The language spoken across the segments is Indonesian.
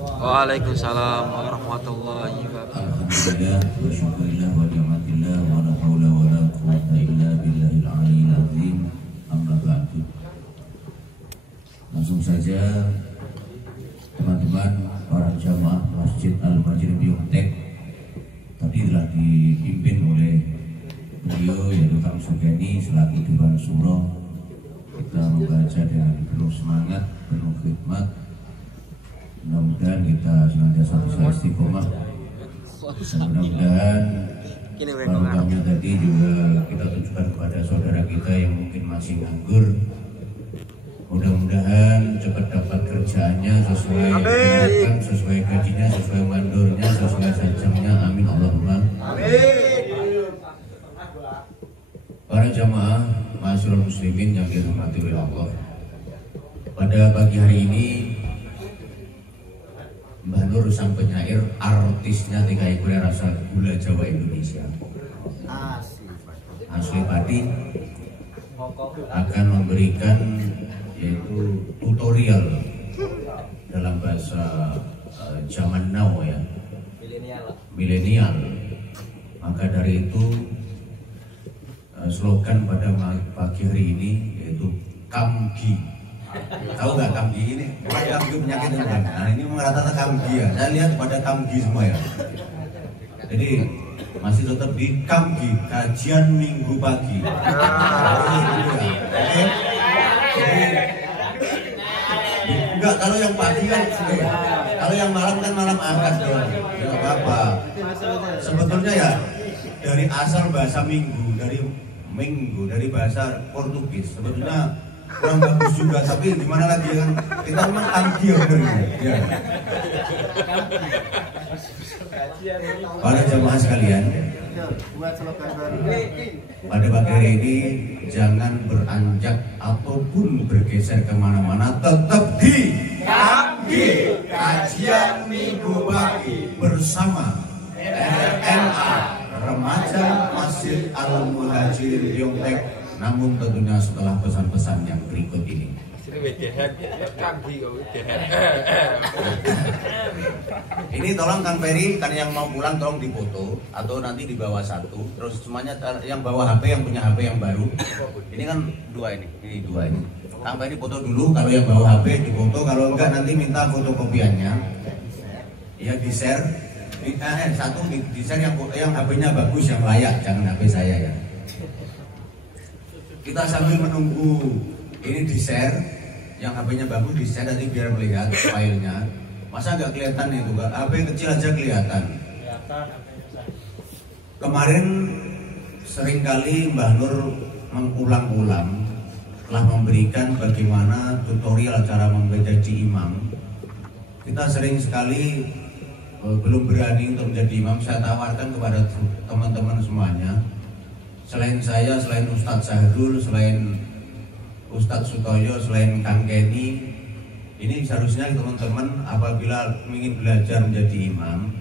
Waalaikumsalam warahmatullahi wabarakatuh. Alhamdulillah wa syukurillah wa ni'matillah wa la haula wa la quwwata illa billahil aliyyil azim. Amma ba'du. Langsung saja teman-teman para jamaah Masjid Al-Fajr Biontek tadi telah dipimpin oleh beliau yaitu Kang Sugeni selaku Dewan Suro. Kita membaca dengan penuh semangat, penuh khidmat. Mudah-mudahan kita senantiasa bisa istiqomah. Mudah-mudahan barokahnya tadi juga kita tunjukkan kepada saudara kita yang mungkin masih nganggur. Mudah-mudahan cepat dapat kerjaannya sesuai harapan, sesuai gajinya, sesuai mandornya, sesuai sajamnya. Amin Allahumma. Amin. Para jamaah ma'asyiral muslimin yang dirahmati oleh Allah. Pada pagi hari ini Mbah Nur sang penyair, artisnya tiga ekor rasa gula Jawa Indonesia asli Pati akan memberikan yaitu tutorial dalam bahasa zaman now ya, milenial. Maka dari itu slogan pada pagi hari ini yaitu Kamgi. Tahu nggak Kamgi ini? Kamgi penyakitnya kan? Nah ini rata-rata Kamgi ya. Saya lihat pada Kamgi semua ya. Jadi masih tetap di Kamgi, kajian minggu pagi. Oke. Enggak, kalau yang pagi kan kalau yang malam kan malam angkat dong. Tidak apa-apa. Sebetulnya ya dari asal bahasa minggu, dari bahasa Portugis. Sebetulnya kurang bagus juga, tapi gimana lagi kan kita memang Kamgi ya. Para jamaah sekalian, pada pagi hari ini jangan beranjak ataupun bergeser kemana-mana, tetap di Kamgi, kajian minggu pagi bersama RMA Remaja Masjid Al-Muhajir Biontek. Namun tentunya setelah pesan-pesan yang berikut ini. Ini tolong Kang Ferry, kan yang mau pulang tolong dipoto atau nanti di bawah satu. Terus semuanya yang bawa HP, yang punya HP yang baru. Ini kan dua ini dua ini. Kang Ferry foto dulu, kalau yang bawa HP dipoto, kalau enggak nanti minta fotokopiannya. Ya di share, satu di share yang HP-nya bagus, yang layak, jangan HP saya ya. Kita sambil menunggu ini di share, yang HP-nya bagus di share nanti biar melihat filenya. Masa nggak kelihatan itu, HP kecil aja kelihatan. Kemarin seringkali Mbah Nur mengulang-ulang telah memberikan bagaimana tutorial cara menjadi imam. Kita sering sekali belum berani untuk menjadi imam. Saya tawarkan kepada teman-teman semuanya. Selain saya, selain Ustadz Sahrul, selain Ustadz Sutoyo, selain Kang Kenny, ini seharusnya teman-teman apabila ingin belajar menjadi imam,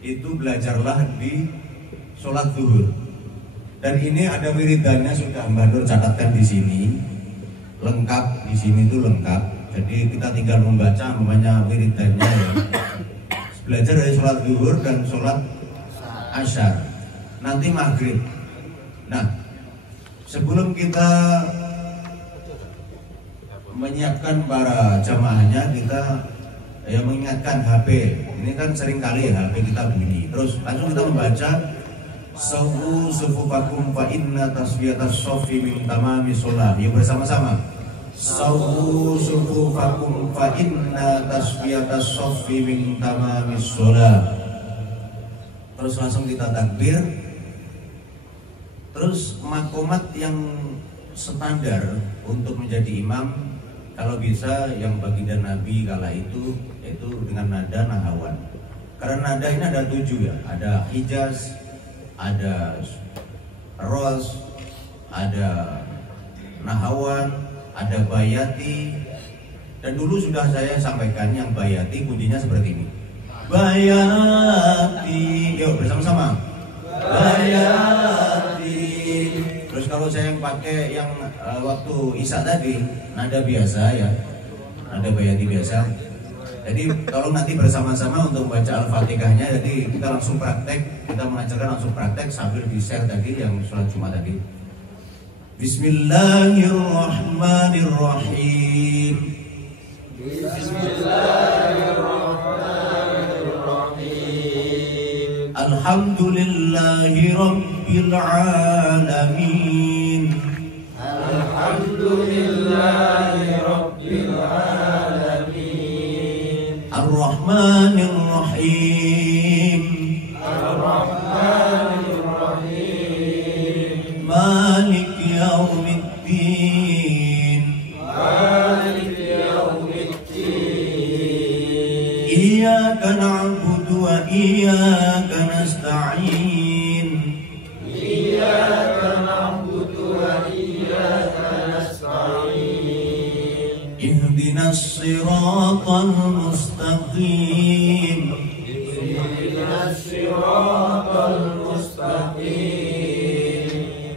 itu belajarlah di sholat zuhur. Dan ini ada wiridannya, sudah Mbak Nur catatkan di sini, lengkap di sini itu lengkap. Jadi kita tinggal membaca namanya wiridannya ya. Belajar dari sholat zuhur dan sholat asyar. Nanti maghrib. Nah, sebelum kita menyiapkan para jamaahnya, kita mengingatkan HP. Ini kan sering kali ya HP kita bunyi. Terus langsung kita membaca Sawu sufufakum fa inna tasbiyatas sofi min tamami sholat. Yuk bersama-sama. Sawu sufufakum fa inna tasbiyatas sofi min tamami sholat. Terus langsung kita takbir. Terus makomat yang standar untuk menjadi imam, kalau bisa yang baginda Nabi kala itu, yaitu dengan nada nahawan. Karena nada ini ada 7 ya, ada hijaz, ada ros, ada nahawan, ada bayati. Dan dulu sudah saya sampaikan yang bayati kuncinya seperti ini. Bayati, yuk bersama-sama. Bayati. Terus kalau saya yang pakai yang waktu Isya tadi, nada biasa ya, nada bayati biasa. Jadi tolong nanti bersama-sama untuk baca Al-Fatihahnya. Jadi kita langsung praktek, kita mengajarkan langsung praktek sambil di-share tadi yang sholat Jumat tadi. Bismillahirrahmanirrahim. Bismillahirrahmanirrahim. Alhamdulillahi rabbil alamin. Alhamdulillahi rabbil alamin. Ar-Rahmanir Rahim. Ar-Rahmanir Rahim. Malik yaumiddin. Malik yaumiddin. Iyyaka na'budu wa iyyaka nasta'in. Iyyaka na'budu wa iyyaka nasta'in. Ihdinas siratal mustaqim. Ihdinas siratal mustaqim.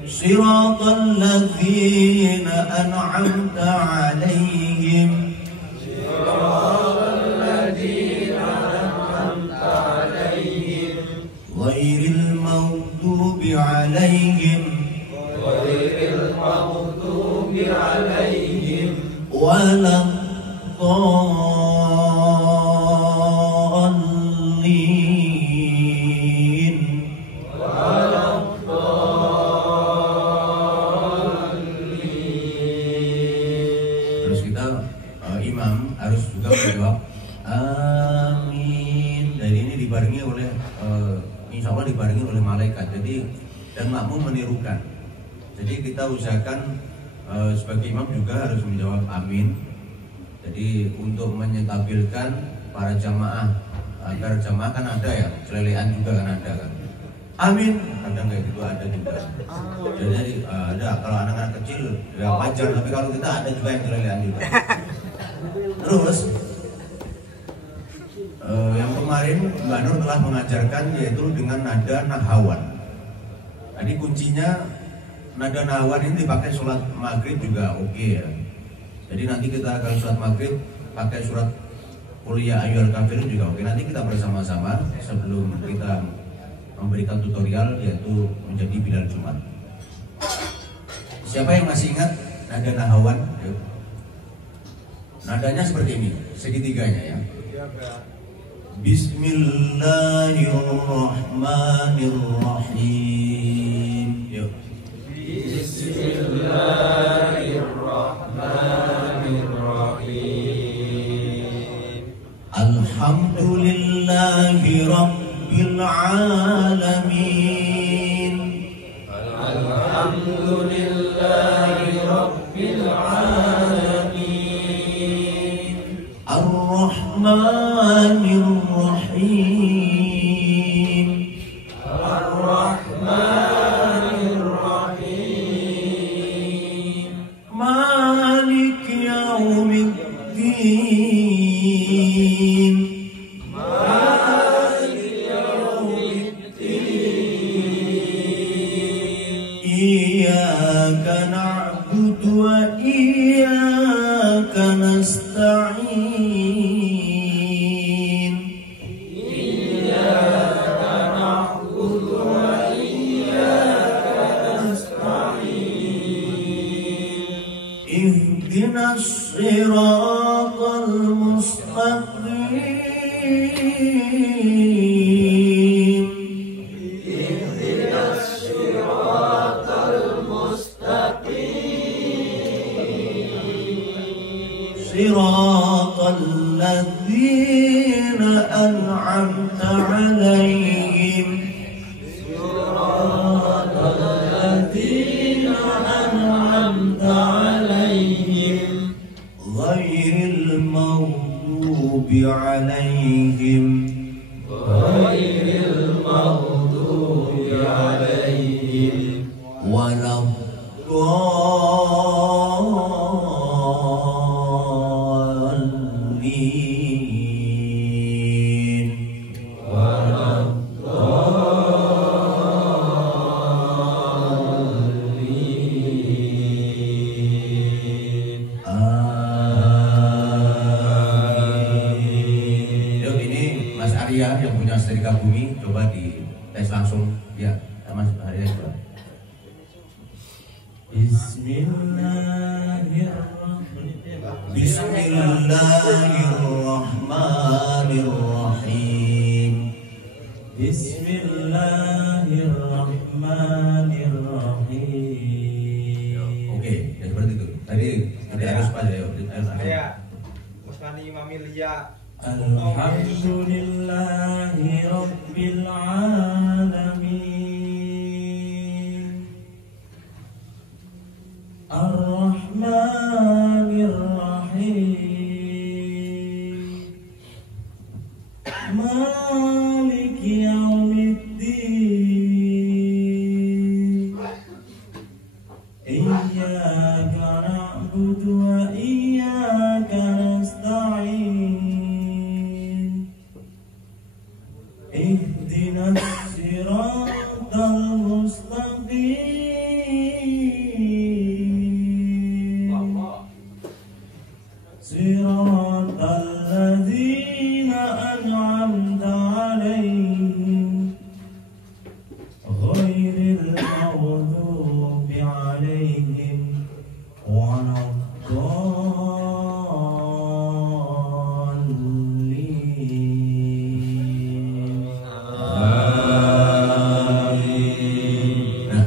Siratal ladzina an'amta 'alaihim. Siratal ladzina an'amta 'alaihim. Ghairil maghdubi 'alaihim. Ghairil maghdubi 'alaihim. Waladdallin. Terus kita imam harus juga berdoa amin. Dan ini dibarengi oleh insya Allah dibarengi oleh malaikat. Jadi dan makmum menirukan. Jadi kita usahakan sebagai imam juga harus menjawab amin. Jadi untuk menyentabilkan para jamaah agar jamaah kan ada ya, celelean juga kan ada kan. Amin, kadang kayak gitu ada juga. Jadi ada kalau anak-anak kecil ya wajar, tapi kalau kita ada juga yang celelean juga. Terus yang kemarin Mbak Nur telah mengajarkan yaitu dengan nada nahawan. Jadi kuncinya nada nahawan ini dipakai sholat maghrib juga oke ya. Jadi nanti kita akan sholat maghrib pakai surat Qul ya ayyuhal kafirun juga oke. Nanti kita bersama-sama sebelum kita memberikan tutorial yaitu menjadi Bilal Jumat. Siapa yang masih ingat nada nahawan? Yuk. Nadanya seperti ini, segitiganya ya. Bismillahirrahmanirrahim. Yuk. Bismillahirrahmanirrahim. Alhamdulillahi rabbil alamin. Alhamdulillahi rabbil alamin. Ar-Rahmanir Rahim. Ar-Rahmanir Rahim. Malik yaumiddin. Malik yaumiddin. Iyyaka na'budu wa iyyaka nasta'in. Iyyaka na'budu wa iyyaka nasta'in. Ihdinas siratal mustaqim. Ihdinas siratal mustaqim. Siratal ladzina an'amta 'alaihim. Siratal ladzina an'amta 'alaihim. Ghairil maghdubi 'alaihim. Ghairil maghdubi 'alaihim. Waladdallin. Waladdallin. Amin. Arya yang punya setrika bumi, coba di tes langsung ya, Mas Arya coba. Bismillahirrahmanirrahim. Bismillahirrahmanirrahim. Oke, ya seperti itu. Tadi harus pada ya. Saya Musmani Mamilia. Alhamdulillahi Rabbil Alamin. Ar-Rahmanir Rahim. Maliki Yaumiddin. Iyyaka na'budu wa iyyaka nasta'in. Ihdinas siratal mustaqim. Siratal ladzina an'amta 'alaihim ghairil maghdubi 'alaihim waladdallin. Nah,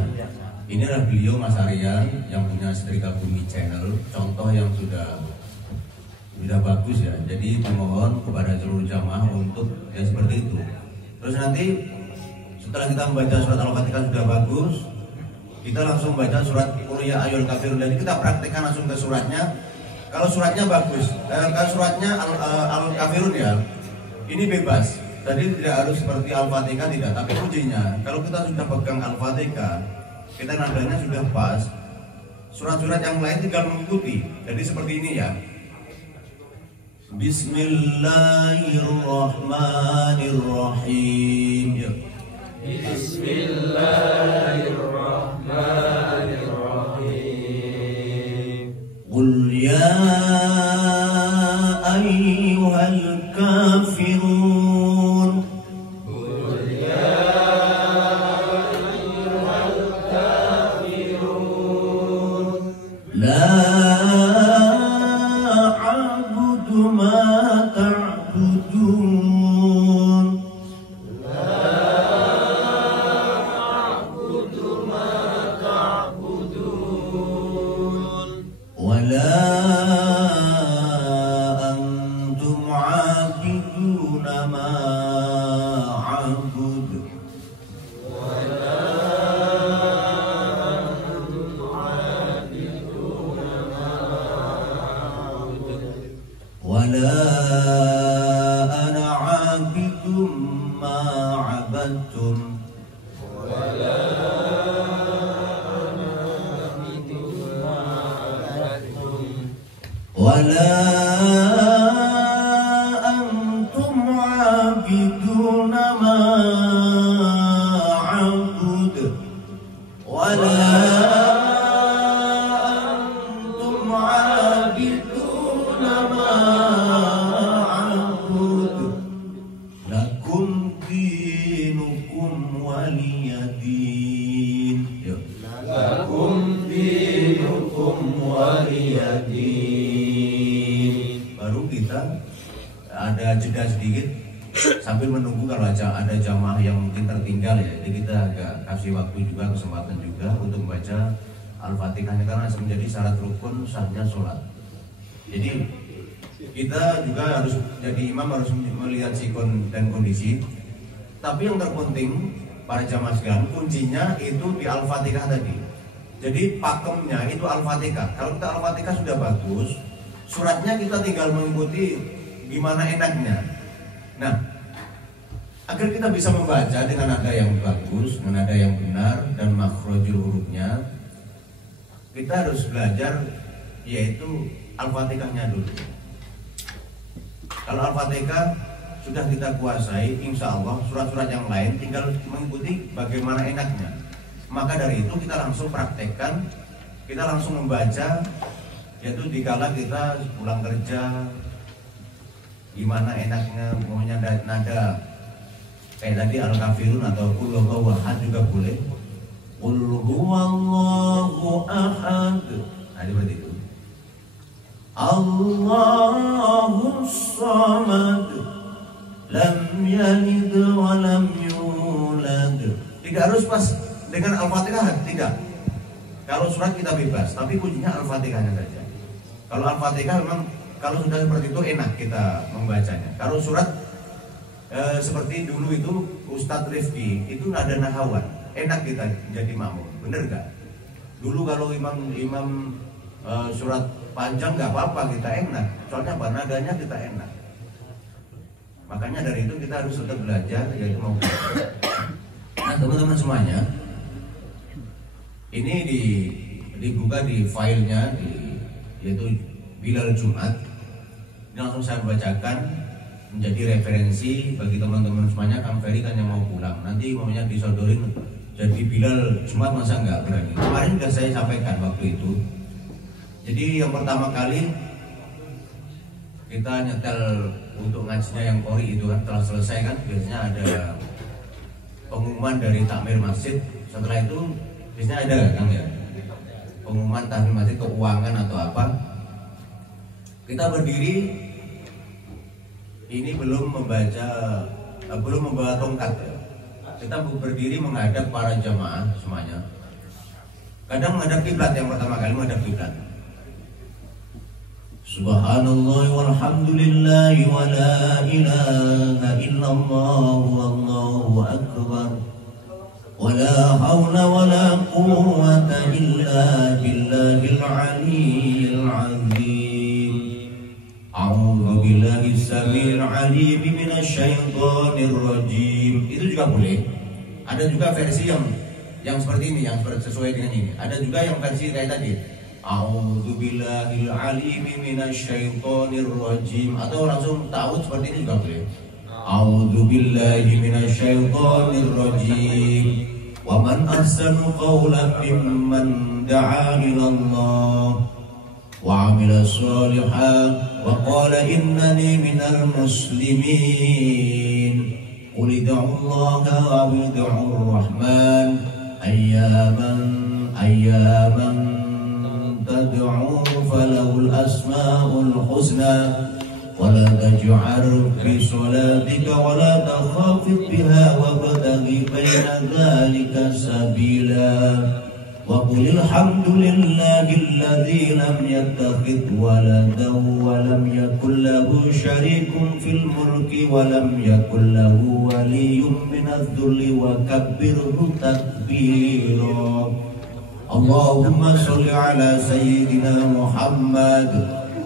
inilah beliau Mas Arya yang punya Setrika Bumi Channel, contoh yang sudah bagus ya. Jadi dimohon kepada seluruh jamaah untuk ya seperti itu. Terus nanti setelah kita membaca surat Al-Fatihah sudah bagus, kita langsung baca surat Qul ya ayyuhal kafirun. Jadi kita praktekkan langsung ke suratnya. Kalau suratnya bagus, kalau suratnya Al-Kafirun ya, ini bebas. Jadi tidak harus seperti Al-Fatihah tidak. Tapi kuncinya kalau kita sudah pegang Al-Fatihah, kita nadanya sudah pas. Surat-surat yang lain tinggal mengikuti. Jadi seperti ini ya. Bismillahirrahmanirrahim. Ya. Bismillahirrahmanirrahim. Qul ya ayyuhal kafirun. Qul ya ayyuhal kafirun. La a'budu ma ta'budun. Wala antum 'abiduna ma a'budu. Wala ana 'abidum ma 'abadtum. Wala antum 'abiduna ma a'bud. Wala antum 'abiduna ma a'bud. Lakum dinukum waliyadin. Lakum dinukum waliyadin. Baru kita ada jeda sedikit sambil menunggu kalau ada jamaah yang mungkin tertinggal ya. Jadi kita agak kasih waktu juga, kesempatan juga untuk membaca Al-Fatihahnya karena menjadi syarat rukun sahnya sholat. Jadi kita juga harus jadi imam, harus melihat sikon dan kondisi. Tapi yang terpenting para jamaah sekalian, kuncinya itu di Al-Fatihah tadi. Jadi pakemnya itu Al-Fatihah. Kalau kita Al-Fatihah sudah bagus, suratnya kita tinggal mengikuti gimana enaknya. Nah, agar kita bisa membaca dengan nada yang bagus, dengan nada yang benar dan makhrajul hurufnya, kita harus belajar yaitu Al-Fatihahnya dulu. Kalau Al-Fatihah sudah kita kuasai, insya Allah surat-surat yang lain tinggal mengikuti bagaimana enaknya. Maka dari itu kita langsung praktekkan, kita langsung membaca, yaitu dikala kita pulang kerja, gimana enaknya, pokoknya nada Kayak tadi Al-Kafirun atau Qul huwallahu ahad juga boleh. Qul huwallahu ahad. Nah, seperti itu. Allahus samad, lam yalid wa lam yulad. Tidak harus pas dengan Al-Fatihah, tidak. Kalau surat kita bebas, tapi kuncinya Al-Fatihahnya saja. Kalau Al-Fatihah memang kalau sudah seperti itu enak kita membacanya. Kalau surat seperti dulu itu Ustadz Rifki itu ada nahawan, enak kita jadi makmum, bener gak? Dulu kalau imam surat panjang nggak apa-apa, kita enak. Soalnya apa? Nadanya kita enak. Makanya dari itu kita harus tetap belajar, yaitu mau. Nah, teman-teman semuanya, ini dibuka di filenya, yaitu Bilal Jumat. Ini langsung saya bacakan menjadi referensi bagi teman-teman semuanya. Kang Ferry kan yang mau pulang, nanti maunya disodorin jadi Bilal Jumat, masa nggak berani. Kemarin sudah saya sampaikan waktu itu. Jadi yang pertama kali kita nyetel untuk ngajinya yang qori itu kan telah selesai kan, biasanya ada pengumuman dari takmir masjid. Setelah itu biasanya ada kan ya pengumuman takmir masjid, keuangan atau apa. Kita berdiri, ini belum membawa tongkat ya. Kita berdiri menghadap para jamaah semuanya. Kadang menghadap kiblat, yang pertama kali menghadap kiblat. Subhanallah walhamdulillah wa la ilaha illallah wallahu akbar wa la hawla wa la quwwata illa billahil aliyyil azim. A'udzu billahi samil alim minasy syaithanir rajim. Itu juga boleh. Ada juga versi yang seperti ini, yang sesuai dengan ini. Ada juga yang versi kayak tadi. A'udzu billahil alim minasy syaithanir rajim, atau langsung ta'awudz seperti ini juga boleh. A'udzu billahi minasy syaithanir rajim. Wa man ahsanu qawlan mimman da'a ila Allah wa 'amila shalihan wa qala innani minal muslimin. Qul ud'u Allaha aw ud'u ar-Rahman ayyaman tad'u falahul asmaul husna wa la taj'ar fi salatika wa la takhafit biha wa bataghi baina dhalika sabila wa qul alhamdulillahi alladhi lam yattakhidh waladan wa lam yakul lahu sharikun fil mulki wa lam yakul lahu waliyyun minadh-dhulli wa kabbirhu takbira. Allahumma sholli ala sayyidina Muhammad.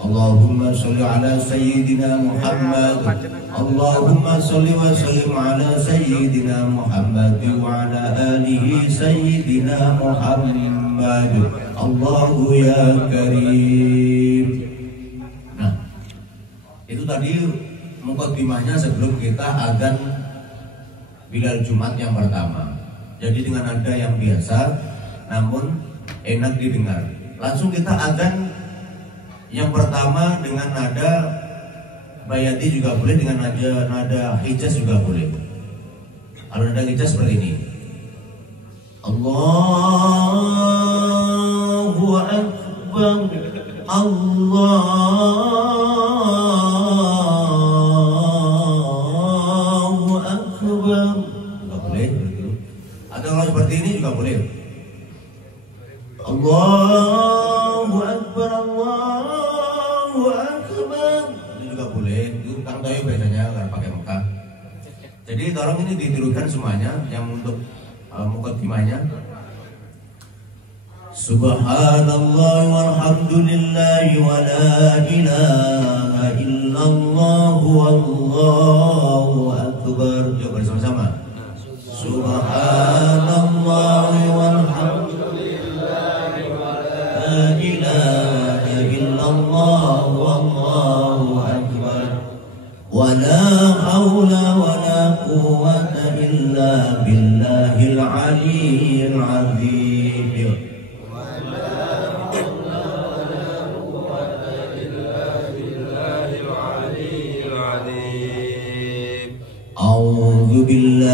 Allahumma sholli ala sayyidina Muhammad. Allahumma sholli wa sallim ala sayyidina Muhammad wa ala alihi sayyidina Muhammad. Allahu ya karim. Nah, itu tadi mukaddimahnya sebelum kita adzan Bilal Jumat yang pertama. Jadi dengan nada yang biasa namun enak didengar. Langsung kita adzan yang pertama dengan nada bayati juga boleh, dengan nada hijaz juga boleh. Kalau nada hijaz seperti ini. Allahu akbar, Allahu akbar. Juga boleh begitu. Atau kalau seperti ini juga boleh. Allahu akbar, Allahu akbar. Itu juga boleh. Itu Kang Toyo biasanya kalau pakai Mekah. Jadi tolong ini ditirukan semuanya yang untuk mukaddimahnya. Subhanallah walhamdulillah wa la ilaha illallah wallahu akbar. Yuk bersama-sama. Subhanallah walhamdulillah la ilaha illallah wallahu akbar wa la hawla wa la quwwata illa billahil aliyyil azim. A'udzu billahi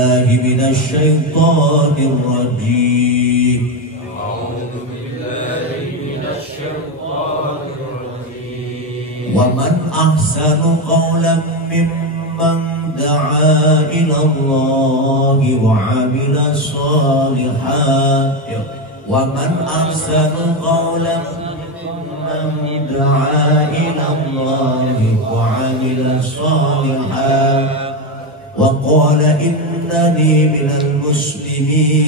من الشيطان الرجيم. أعوذ بالله من الشيطان الرجيم. ومن أحسن قولا ممن دعا إلى الله وعمل صالحا. ومن أحسن قولا ممن دعا إلى الله وعمل صالحا وقال إنني من المسلمين.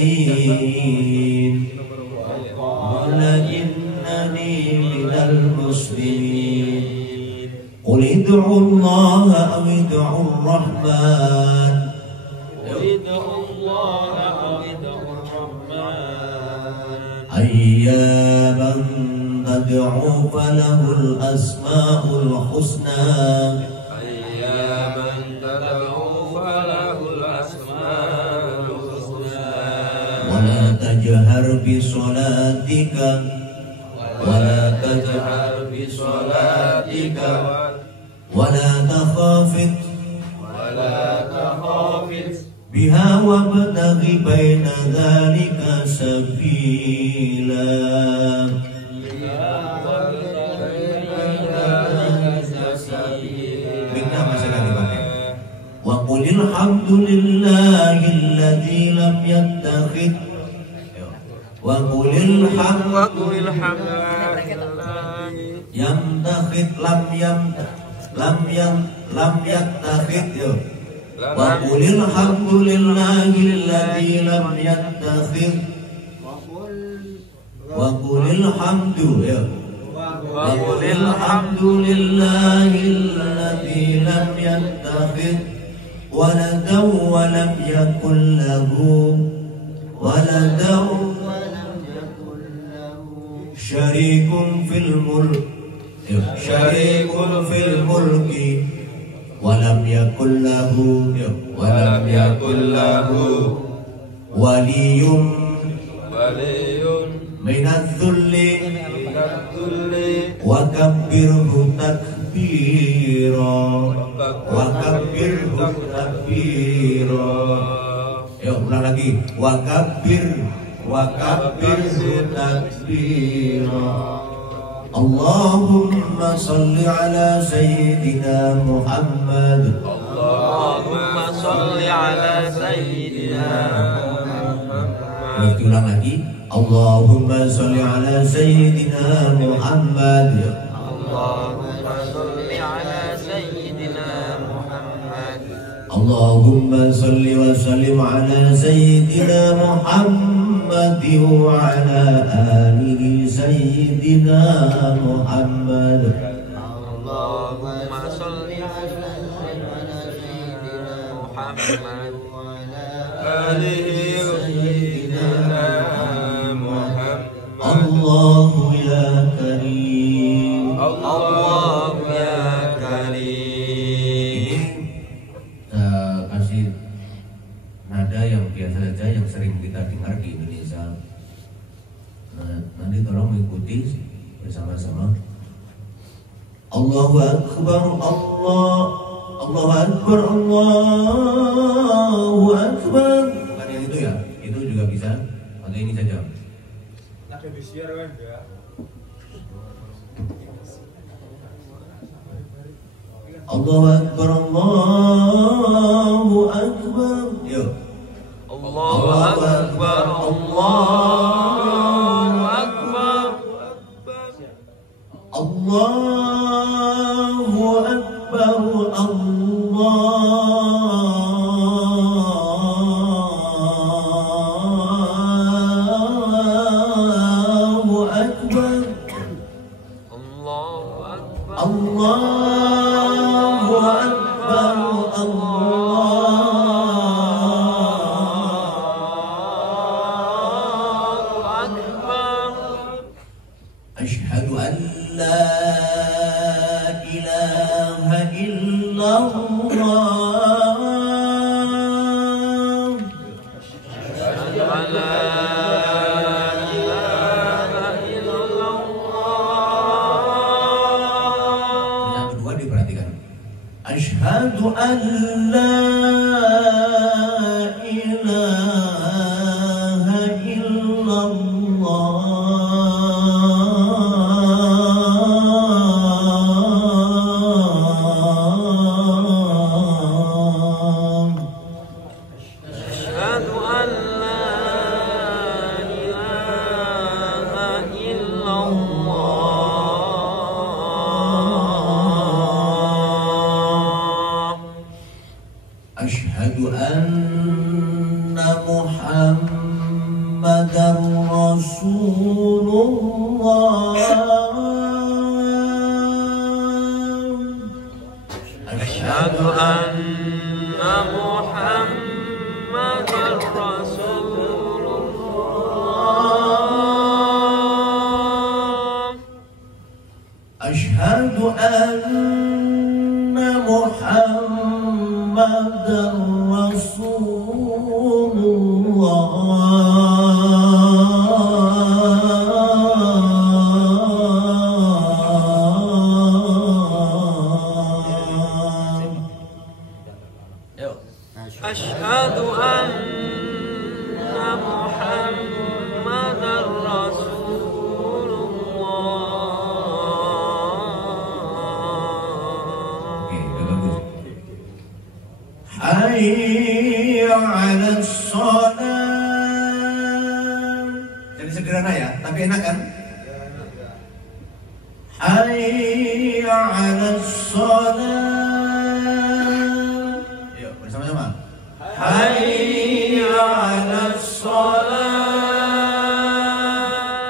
قال إنني من المسلمين. قل ادعوا الله أو ادعوا الرحمن. أياما تدعو فله الأسماء الحسنى. أياما تدعو فله الأسماء الحسنى. ولا تجهر بصلاتك ولا تجهر بصلاتك ولا تخافت بها وابتغ بين ذلك سبيلا. وقل الحمد لله الذي لم يتخذ. وقل الحمد يمتخذ لم يتخذ. وقل الحمد لله الذي لم يتخذ. وقل الحمد وقل الحمد لله الذي لم يتخذ ولدا ولم يكن له شريك في الملك ولم يكن له ولي من الذل وكبره تكبيرا. Ulang lagi. وكبره تكبيرا. اللهم صل على سيدنا محمد. اللهم صل على سيدنا محمد. Ulang lagi. اللهم صل على سيدنا محمد. اللهم صل على سيدنا محمد. اللهم صل وسلم على سيدنا محمد وعلى آله سيدنا محمد. اللهم صل على سيدنا محمد وعلى آله سيدنا محمد. الله يا كريم. الله يا كريم. Kasih nada yang biasa saja yang sering kita dengar di Indonesia. Nanti tolong mengikuti bersama-sama. Allahu Akbar, Allahu Akbar, Allahu Akbar. Bukan yang itu ya, itu juga bisa. Atau ini saja. Ada bisiar kan ya. Allahu Akbar, Allahu Akbar. Yuk. Allahu Akbar, Allahu Akbar. Allahu Akbar, Allahu Akbar. Allahu Akbar. Allahu Akbar, Allahu Akbar. Asyhadu an la ilaha illallah. Asyhadu an la ilaha illallah. Yang kedua diperhatikan. أشهد أن لا إله إلا الله أشهد أن لا إله إلا الله أشهد أن محمدا رسول الله أشهد أن محمدا رسول الله أشهد أن محمدا رسول الله أشهد أن محمدا رسول الله Oke, udah bagus. Hayya 'alas shalah. Jadi sederhana ya, tapi enak kan? Hayya 'alas shalah. Yuk, bersama-sama. Hayya 'alas shalah.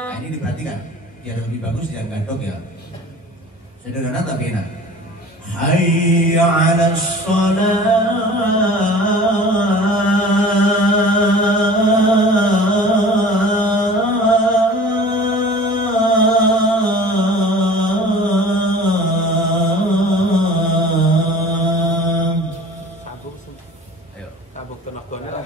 Nah, ini diperhatikan biar lebih bagus, jangan gandok ya. Sederhana tapi enak. Hayya 'alas shalah. Ayo. Tabuk tenaganya.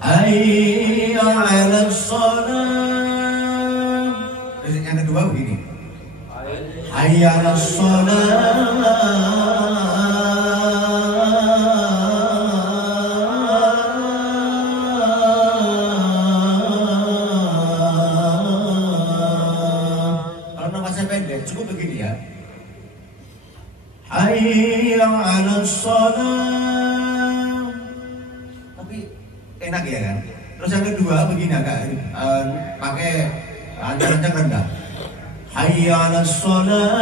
Hayya 'alas shalah. Terus yang kedua begini. Hayya 'alas shalah. Kalau nafasnya pendek cukup begini ya. Hayya 'alas shalah. Tapi enak ya kan? Terus yang kedua begini agak pakai ancang-ancang rendah. Hayya 'alas shalah.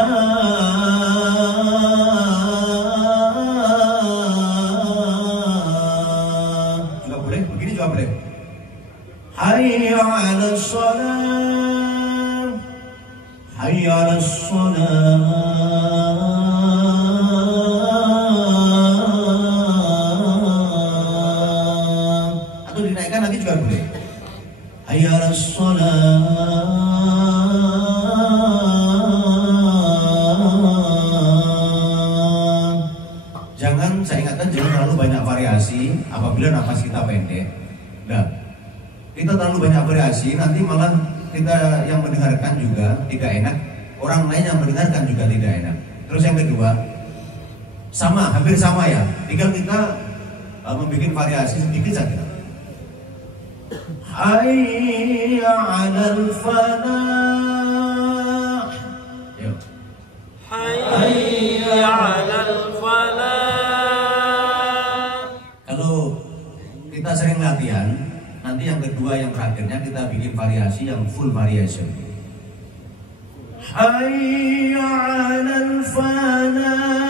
Juga boleh, begini juga boleh. Hayya 'alas shalah. Hayya 'alas shalah. Atau dinaikkan nanti juga boleh. Hayya 'alas shalah. Jangan, saya ingatkan jangan terlalu banyak variasi apabila nafas kita pendek. Nah, kita terlalu banyak variasi nanti malah kita yang mendengarkan juga tidak enak, orang lain yang mendengarkan juga tidak enak. Terus yang kedua, sama, hampir sama ya, tinggal kita membuat variasi sedikit saja. Hayya 'alal falah. Yuk. Hayya 'alal falah. Kalau kita sering latihan, nanti yang kedua yang terakhirnya kita bikin variasi yang full variation. Hayya 'alal falah.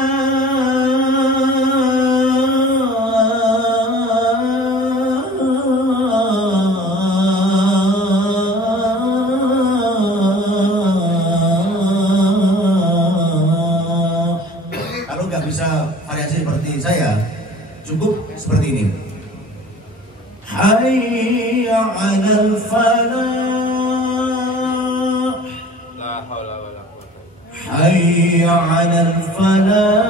Kalau nggak bisa variasi seperti saya, cukup seperti ini. Hayya 'alal falah. La haula wala quwwata. Hayya 'alal falah.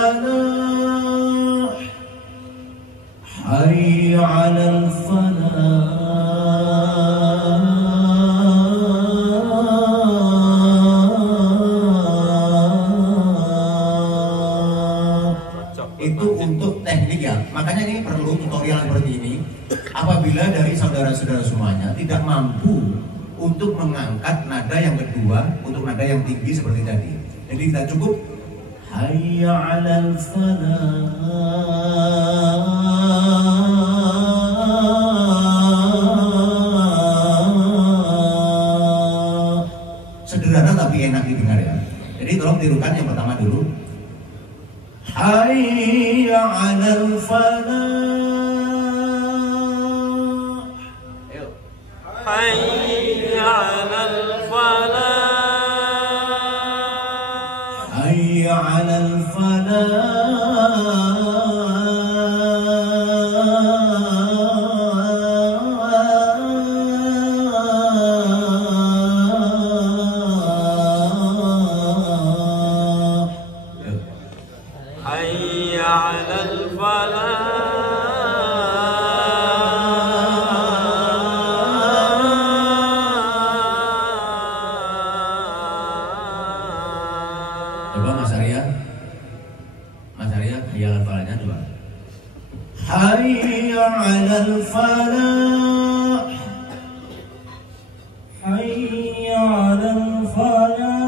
falah, hayya 'alal falah. Itu untuk teknik ya. Makanya ini perlu tutorial seperti ini. Apabila dari saudara-saudara semuanya tidak mampu untuk mengangkat nada yang kedua, untuk nada yang tinggi seperti tadi, jadi kita cukup hayya 'alal falah. Sederhana tapi enak didengar ya. Jadi tolong tirukan yang pertama dulu. Hayya 'alal falah. Ayo. Hayya 'alal falah. Hayya 'alal falah. Hayya 'alal falah. Coba Mas Arya, hayya 'alal falahnya coba. Hayya 'alal falah. Hayya 'alal falah.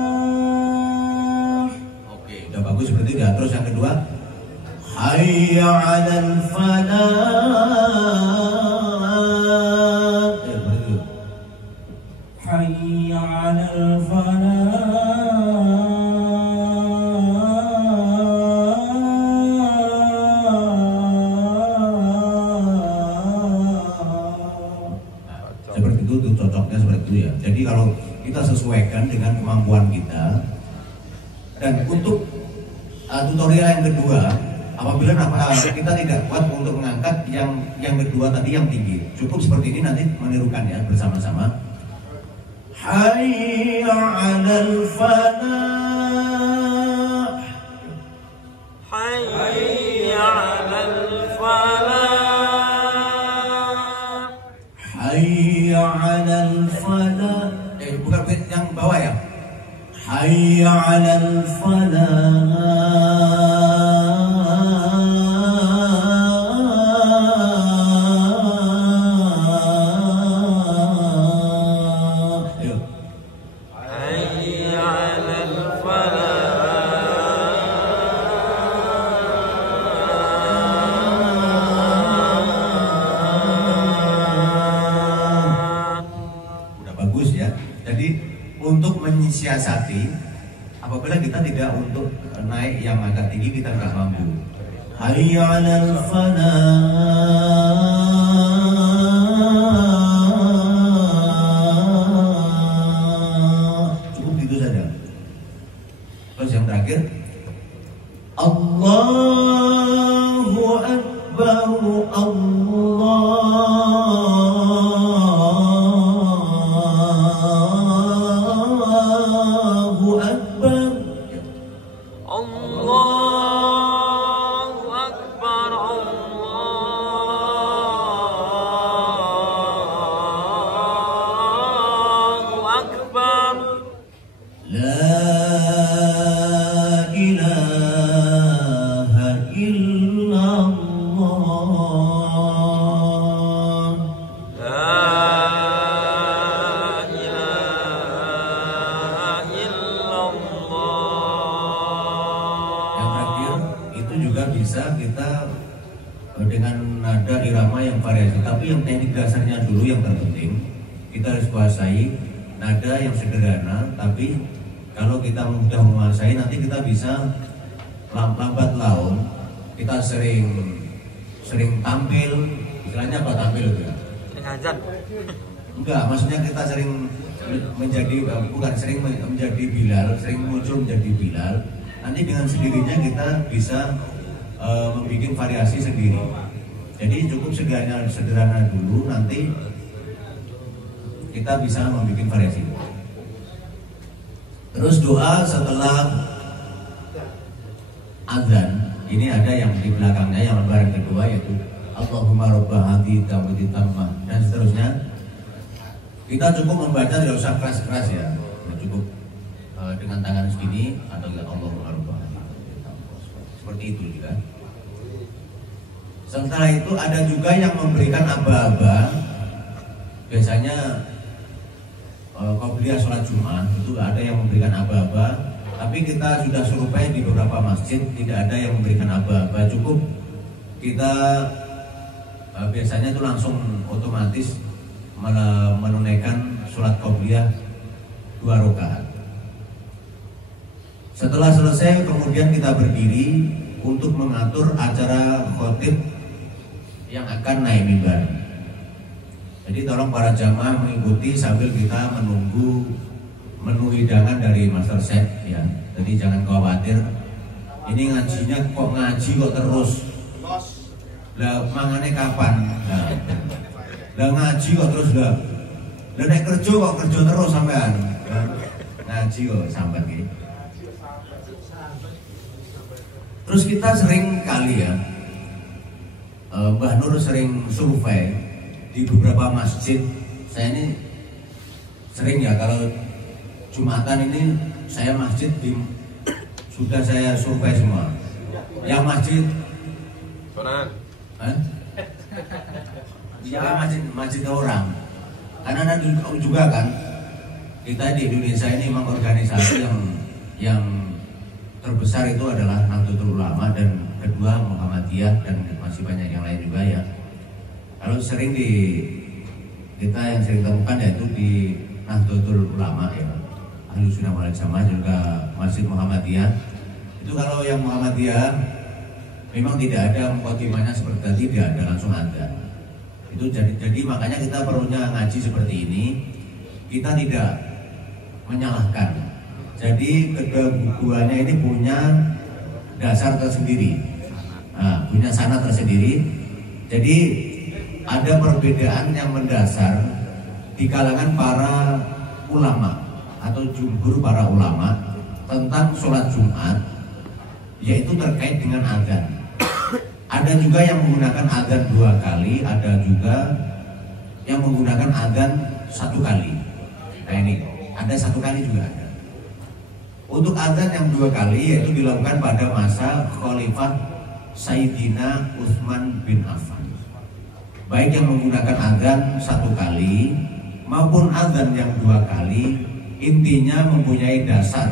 Oke, udah bagus seperti itu ya. Terus yang kedua, hayya 'alal falah. Seperti itu. Hayya 'alal falah. Seperti itu tuh cocoknya seperti itu ya. Jadi kalau kita sesuaikan dengan kemampuan kita. Dan untuk tutorial yang kedua, apabila kita tidak kuat untuk mengangkat yang kedua tadi yang tinggi, cukup seperti ini, nanti menirukan ya bersama-sama. Hayya 'alal falah. Hayya 'alal falah. Hayya 'alal falah. Bukan yang bawah ya. Hayya 'alal falah. Jadi untuk menyiasati, apabila kita tidak untuk naik yang agak tinggi, kita nggak mampu. Hayya 'alal falah. Cukup gitu saja. Terus yang terakhir, Allahu Akbar, Allahu Akbar. Allahu Akbar. Allahu Akbar. La ilaha illallah. La ilaha illallah. Yang terakhir itu juga bisa kita dengan nada irama yang variasi, tapi yang teknik dasarnya dulu yang terpenting. Kita harus kuasai nada yang sederhana, tapi kalau kita mudah menguasai, nanti kita bisa lambat laun. Kita sering tampil, istilahnya apa tampil itu ya? Ngajar. Enggak, maksudnya kita sering menjadi, bukan sering menjadi Bilal, sering muncul menjadi Bilal. Nanti dengan sendirinya kita bisa membuat variasi sendiri. Jadi cukup sederhana dulu, nanti kita bisa membuat variasi. Terus doa setelah azan Ini ada yang di belakangnya yang lembaran kedua yaitu Allahumma robba hati tawati tammah dan seterusnya. Kita cukup membaca, tidak usah keras-keras ya, cukup dengan tangan segini atau Allahumma robba hati seperti itu juga. Setelah itu ada juga yang memberikan aba-aba. Biasanya qobliyah sholat Jumat itu ada yang memberikan aba-aba, tapi kita sudah survei di beberapa masjid tidak ada yang memberikan aba-aba. Cukup kita biasanya itu langsung otomatis menunaikan sholat qobliyah 2 rakaat. Setelah selesai kemudian kita berdiri untuk mengatur acara khotib yang akan naik mimbar. Jadi tolong para jamaah mengikuti sambil kita menunggu menu hidangan dari Master Chef ya. Jadi jangan khawatir. Ini ngajinya kok ngaji kok terus. Lah mangane kapan? Lah ngaji kok terus lah. Lah nek kerja kok kerja terus sampean. Ngaji kok sampean iki. Terus kita sering kali ya, Mbah Nur sering survei di beberapa masjid. Saya ini sering ya kalau Jumatan ini saya masjid sudah saya survei semua. Yang masjid yang masjid orang. Karena ada juga kan kita di Indonesia ini memang organisasi yang terbesar itu adalah Nahdlatul Ulama dan kedua Muhammadiyah dan masih banyak yang lain juga ya. Kalau sering kita yang sering temukan yaitu di Nahdlatul Ulama ya, Ahlussunnah wal Jamaah juga Masjid Muhammadiyah. Itu kalau yang Muhammadiyah memang tidak ada mukadimahnya seperti tadi, tidak ada langsung ada. Itu jadi makanya kita perlunya ngaji seperti ini. Kita tidak menyalahkan. Jadi kedua-duanya ini punya dasar tersendiri, punya sanad tersendiri. Jadi ada perbedaan yang mendasar di kalangan para ulama atau jumhur para ulama tentang sholat Jumat, yaitu terkait dengan azan. Ada juga yang menggunakan azan 2 kali, ada juga yang menggunakan azan 1 kali. Nah ini ada 1 kali juga ada. Untuk azan yang 2 kali yaitu dilakukan pada masa Khalifah Sayyidina Utsman bin Affan. Baik yang menggunakan azan 1 kali maupun azan yang 2 kali, intinya mempunyai dasar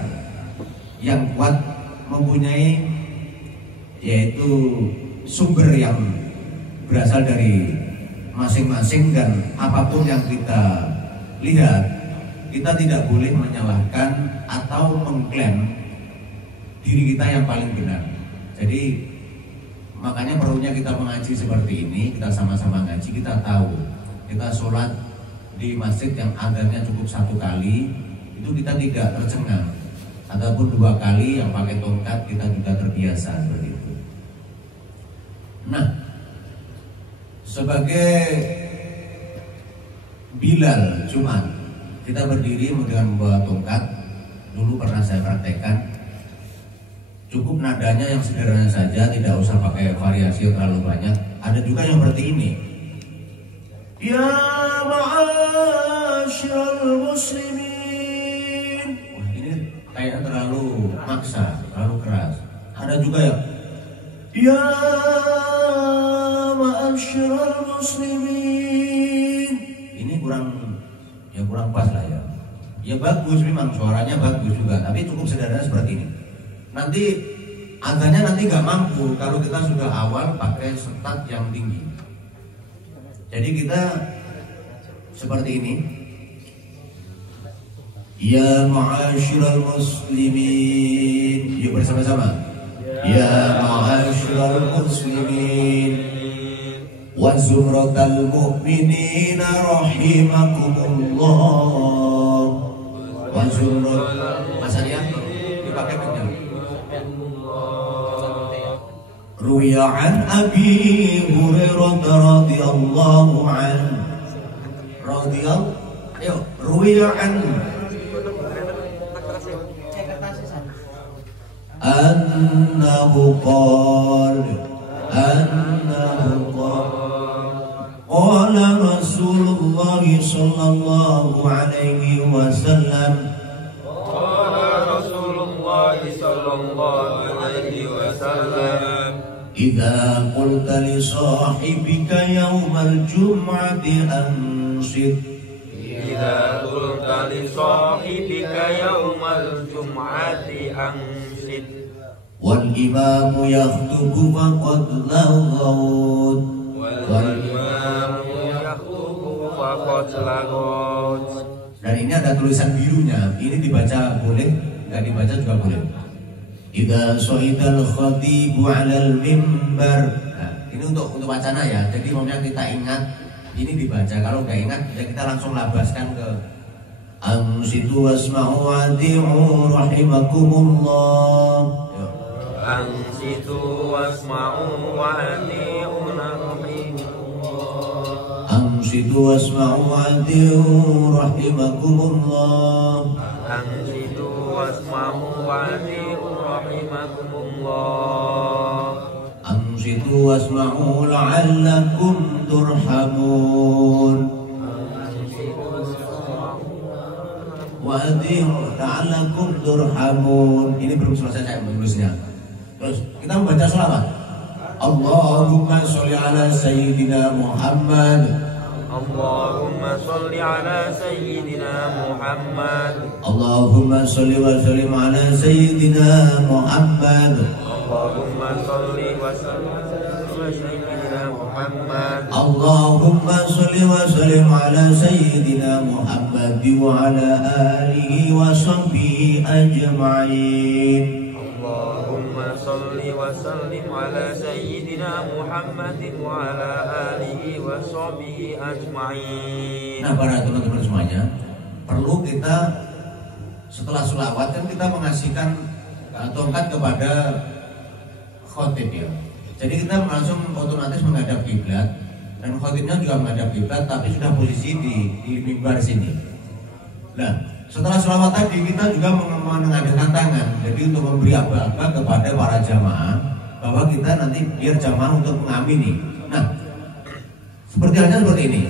yang kuat, mempunyai yaitu sumber yang berasal dari masing-masing, dan apapun yang kita lihat, kita tidak boleh menyalahkan atau mengklaim diri kita yang paling benar. Jadi makanya perlunya kita mengaji seperti ini, kita sama-sama ngaji, kita tahu kita sholat di masjid yang azannya cukup 1 kali, itu kita tidak tercengang, ataupun 2 kali yang pakai tongkat kita juga terbiasa seperti itu. Nah, sebagai Bilal Jumat, kita berdiri dengan membawa tongkat. Dulu pernah saya praktekkan. Cukup nadanya yang sederhana saja, tidak usah pakai variasi yang terlalu banyak. Ada juga yang seperti ini. Ya ma'asyiral muslimin. Wah, ini kayak terlalu maksa, terlalu keras. Ada juga ya ma'asyiral muslimin. Ini kurang pas lah ya. Ya bagus, memang suaranya bagus juga, tapi cukup sederhana seperti ini. Nanti azannya nggak mampu kalau kita sudah awal pakai setat yang tinggi. Jadi kita seperti ini. Ya ma'asyiral muslimin. Yuk bersama-sama. Ya ma'asyiral muslimin wa zumratal mu'minina rahimakumullah. Wa zumratal Mas Arya dipakai benar. Ruya an Abi Hurairah radhiyallahu anhu ayo ruya an annahu qala Rasulullah sallallahu alaihi wasallam idza qulta li sahibika yawmal jum'ati ansit إذا قلت لصاحبك يوم الجمعة أنصت والإمام يخطب فقد لغوت Dan ini ada tulisan birunya, ini dibaca boleh, nggak dibaca juga boleh. Idza shahidal khatibu 'alal mimbar. Nah, ini untuk wacana ya. Jadi maksudnya kita ingat ini dibaca, kalau nggak ingat ya kita langsung labaskan ke ansitu wasma'u wadi'u rahimakumullah. Ansitu wasma'u wadi'u rahimakumullah. Ansitu wasma'u wadi'u rahimakumullah. Ansitu wasma'u wadi'u rahimakumullah. Ansitu wasma'u la'allakum turhamun. Wadi'u la'allakum turhamun. Ini belum selesai saya menulisnya. Terus kita membaca sholawat. Allahumma sholli ala sayyidina Muhammad. Allahumma sholli ala sayyidina Muhammad. Allahumma sholli wa sallim ala sayyidina Muhammad. Allahumma sholli wa sallim ala sayyidina Muhammad. Allahumma sholli wa sallim ala sayyidina Muhammad wa ala alihi wa sahbihi ajma'in. Allahumma sholli wa sallim ala sayyidina Muhammad wa ala alihi wa sahbihi ajma'in. Nah, para teman-teman semuanya, perlu kita setelah sholawat kan kita mengasihkan tongkat kepada khotib ya. Jadi kita langsung otomatis menghadap kiblat dan khotibnya juga menghadap kiblat, tapi sudah posisi di mimbar sini. Nah, setelah sholawat tadi kita juga mengadakan tangan, jadi untuk memberi aba-aba kepada para jamaah bahwa kita nanti biar jamaah untuk mengamini. Nah, seperti halnya seperti ini.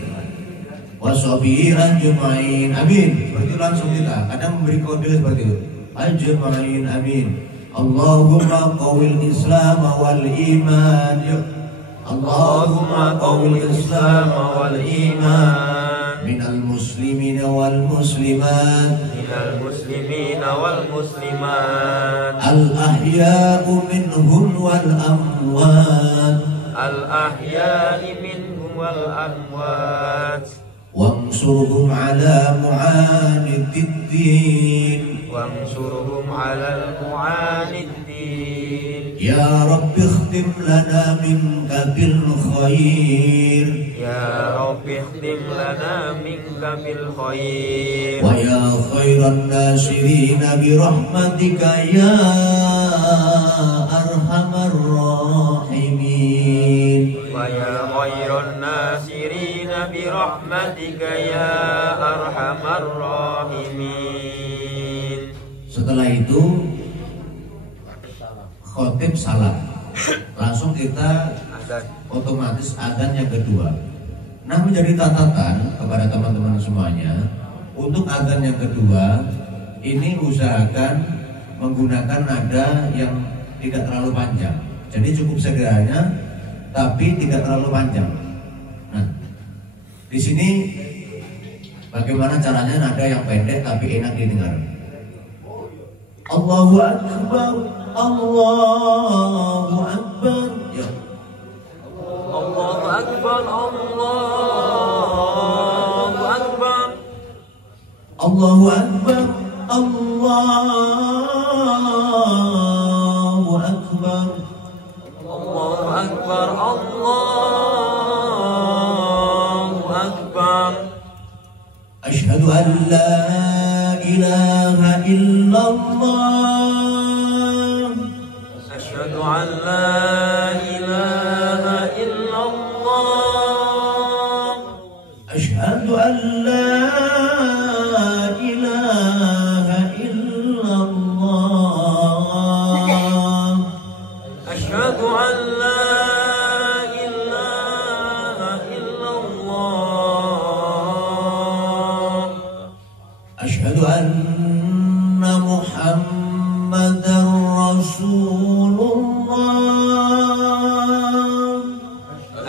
Washabihi ajma'in, amin. Seperti langsung kita kadang memberi kode seperti itu. Ajma'in, amin. Allahumma qawil Islam wal iman. Allahumma qawil Islam wal iman. Minal muslimin wal muslimat. Minal muslimin wal muslimat. Al ahya'u minhum wal amwat. Al ahya'i minhum wal amwat. Wansurhum ala mu'anididdin. Wansurhum ala mu'aniddin. Ya Rabbi ikhtim lana minka bil khair. Ya Rabbi ikhtim lana minka bil khair. Wa ya khairan nasirina bi rahmatika ya arhamar rahimin. Wa ya khairan nasirina bi rahmatika ya arhamar rahimin. Setelah itu khotib salam, langsung kita otomatis adzan yang kedua. Nah, menjadi catatan kepada teman-teman semuanya, untuk adzan yang kedua ini usahakan menggunakan nada yang tidak terlalu panjang. Jadi cukup sederhana tapi tidak terlalu panjang. Nah, di sini bagaimana caranya nada yang pendek tapi enak didengar. Allahu Akbar, Allahu Akbar. Ya. Allahu Akbar, Allahu Akbar. Allahu Akbar, Allahu Akbar. Allahu Akbar, Allahu Akbar. Asyhadu an la ilaha illallah. Asyhadu an la ilaha illallah. Asyhadu an la ilaha illallah. an la ilaha illallah. Asyhadu anna Muhammadar Rasulullah.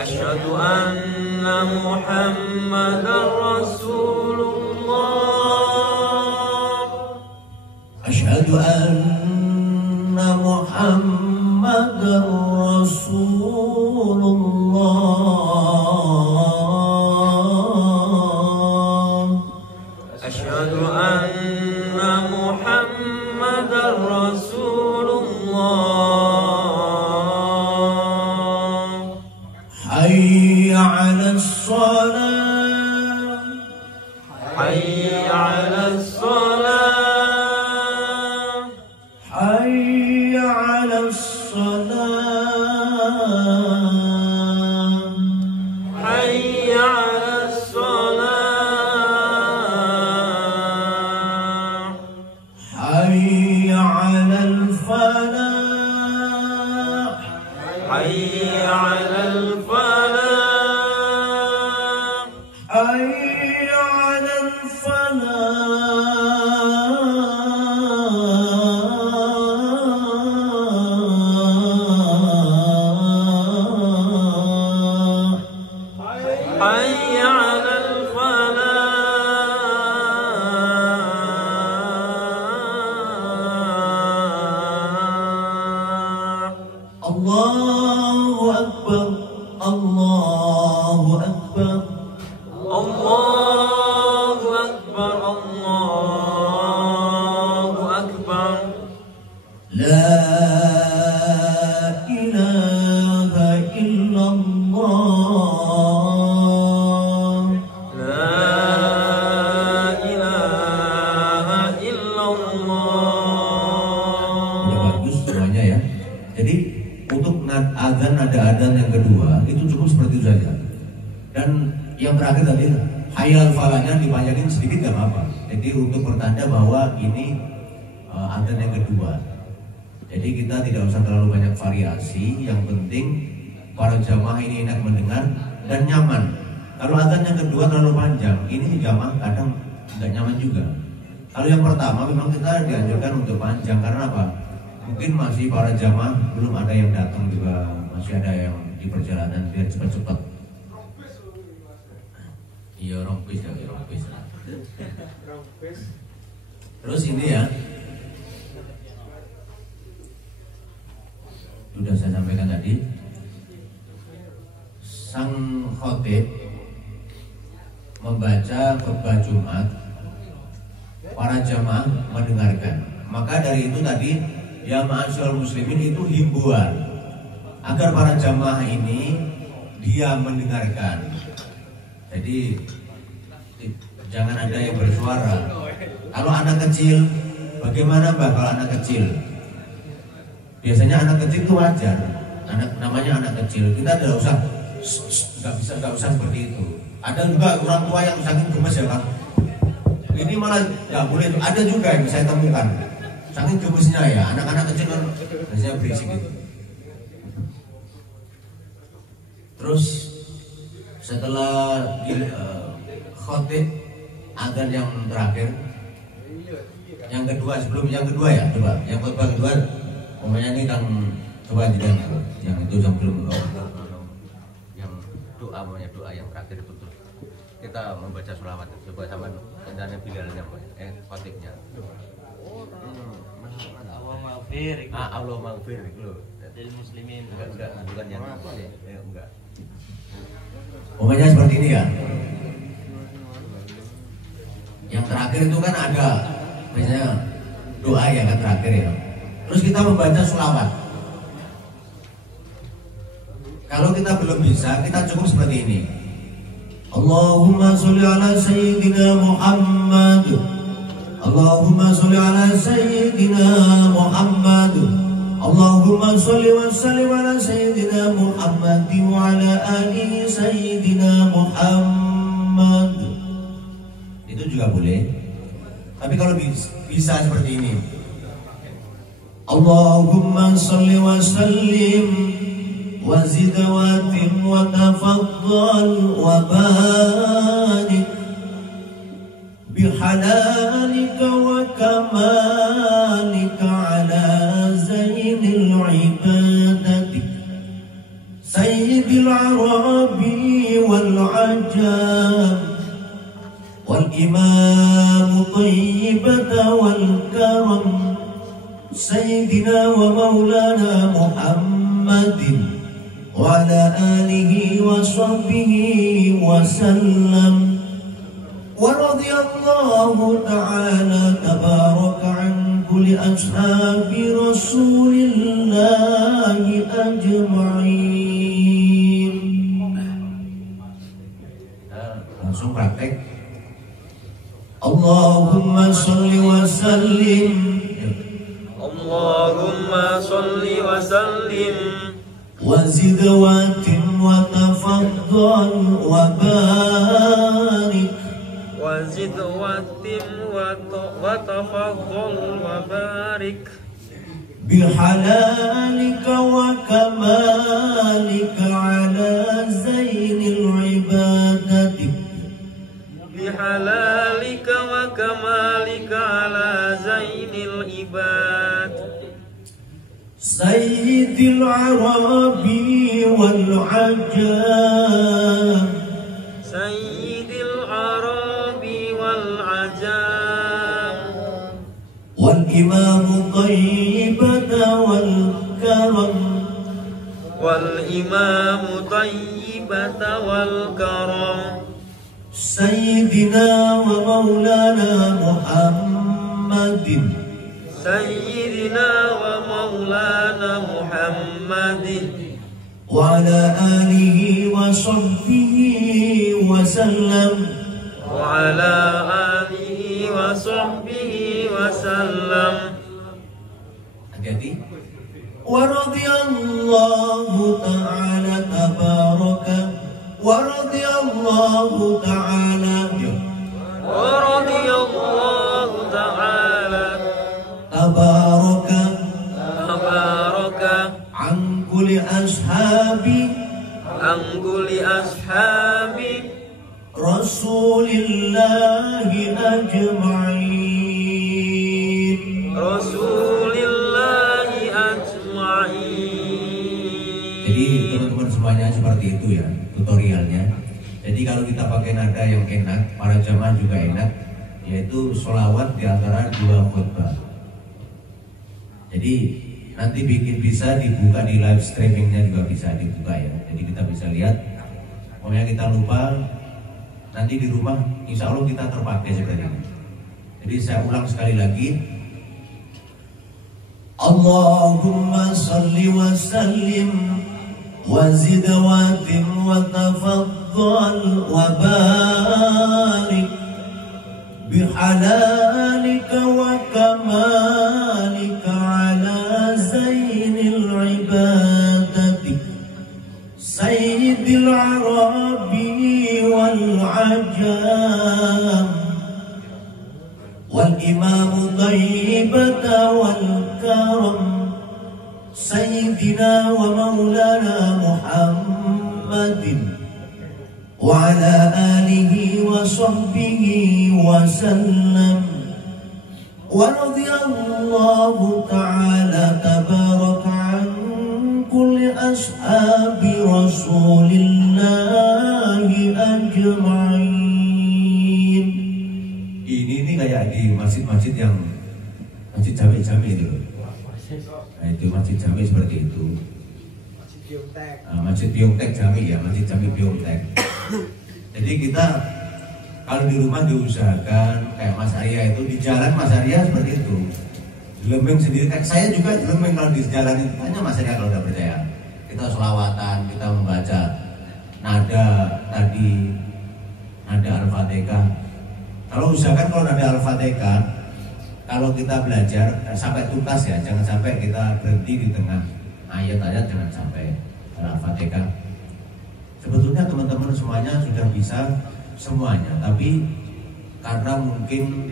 Asyhadu anna Muhammadar Rasulullah. Asyhadu anna Muhammadar Rasulullah. Asyhadu anna Muhammadar Rasulullah. Hayya 'alas shalah. Hayya 'alas salah. Hayya 'alas salah. Hayya 'alas salah. Hayya 'alal falah. Hayya 'alal falah. Hayya 'alal falah. Hayya 'alal falah. Allahu Akbar. Allahu Akbar. Allahu Akbar. Allahu Akbar. La ilaha illallah. La ilaha illallah. Udah bagus semuanya ya. Jadi untuk azan ada azan yang kedua itu cukup seperti itu saja. Dan yang terakhir tadi hayal falahnya dipanjangin sedikit gak apa-apa. Jadi untuk pertanda bahwa ini azan yang kedua. Jadi kita tidak usah terlalu banyak variasi. Yang penting para jamaah ini enak mendengar dan nyaman. Kalau azan yang kedua terlalu panjang, ini jamaah kadang nggak nyaman juga. Kalau yang pertama memang kita dianjurkan untuk panjang karena apa? Mungkin masih para jamaah belum ada yang datang juga, masih ada yang di perjalanan biar cepat-cepat. Iya rompis ya, rompis. Terus ini ya, sudah saya sampaikan tadi, sang khotib membaca khutbah Jumat, para jamaah mendengarkan. Maka dari itu tadi ya ma'asyiral muslimin itu himbauan agar para jamaah ini dia mendengarkan. Jadi jangan ada yang bersuara. Kalau anak kecil, bagaimana Mbak kalau anak kecil? Biasanya anak kecil itu wajar. Namanya anak kecil. Kita tidak usah, nggak usah seperti itu. Ada juga orang tua yang saking gemes ya Pak. Ini malah nggak boleh. Ada juga yang saya temukan. Saking gemesnya ya, anak-anak kecil kan biasanya berisik gitu. Terus setelah di khotib azan yang terakhir, yang kedua sebelum yang kedua ya, coba yang khutbah kedua, umpamanya ini kan coba jadi yang itu yang belum yang doa, namanya doa yang terakhir itu kita membaca sholawat. Coba sama tandanya bilalnya, khotibnya. Allah maghfir itu lil muslimin. enggak bukan yang enggak. Pokoknya seperti ini ya. Yang terakhir itu kan ada biasanya doa ya kan terakhir ya. Terus kita membaca sholawat. Kalau kita belum bisa, kita cukup seperti ini. Allahumma sholli ala sayyidina Muhammad. Allahumma sholli ala sayyidina Muhammad. Allahumma sholli wa sallim ala sayyidina Muhammad wa ala ali sayyidina Muhammad. Itu juga boleh. Tapi kalau bisa seperti ini. Allahumma sholli wa sallim وزد واتم وتفضل وبارك بحلالك وكمالك على زين العبادة سيد العرب والعجم والإمام طيبة والكرم سيدنا ومولانا محمد وعلى آله وصحبه وسلم ورضي الله تعالى تبارك عن كل أصحاب رسول الله أجمعين. Langsung praktek. Allahumma salli wa sallim. Allahumma salli wa sallim. وزد واتم وتفضل وبارك وزد واتم وتفضل وبارك بحلالك وكمالك على زين العبادة بحلالك وكمالك على زين العباد سيد العرب والعجم سيد العرب والعجم والإمام طيبة والكرم والإمام طيبة والكرم سيدنا ومولانا محمد سيدنا ومولانا محمد وعلى آله وصحبه وسلم وعلى آله وصحبه وسلم. Hati-hati. ورضي الله تعالى تبارك ورضي الله تعالى ورضي الله تعالى تبارك عن كل أصحاب رسول الله أجمعين Jadi teman-teman semuanya seperti itu ya tutorialnya. Jadi kalau kita pakai nada yang enak, para jamaah juga enak, yaitu sholawat di antara dua khutbah. Jadi nanti bisa dibuka di live streamingnya juga bisa dibuka ya. Jadi kita bisa lihat. Pokoknya kita lupa, nanti di rumah insya Allah kita terpakai seperti ini. Jadi saya ulang sekali lagi. Allahumma salli wa sallim wa zid wa tim wa tafaddal wa barik bihalalika wa kamalika ala zainil ibadati sayyidil arabi wal ajam wal imam tayyibata wal karam sayyidina wa maulana muhammadin wa ala alihi wa sahbihi wa sallam wa radiyallahu ta'ala tabaraka an kulli ashabi rasulillahi ajma'in. Ini kayak di masjid-masjid yang masjid jami-jami itu. Nah itu masjid jami seperti itu. Masjid Piontek jami ya, masjid jami Piontek. Jadi kita kalau di rumah diusahakan kayak Mas Arya itu di jalan Mas Arya seperti itu. Gelembeng sendiri, kayak saya juga gelembeng kalau di jalan itu. Hanya Mas Arya kalau udah percaya. Kita sholawatan, kita membaca nada tadi, nada Al-Fatihah. Kalau usahakan kalau nada Al-Fatihah, kalau kita belajar sampai tuntas ya, jangan sampai kita berhenti di tengah ayat-ayat, jangan sampai Al-Fatihah. Sebetulnya teman-teman semuanya sudah bisa semuanya, tapi karena mungkin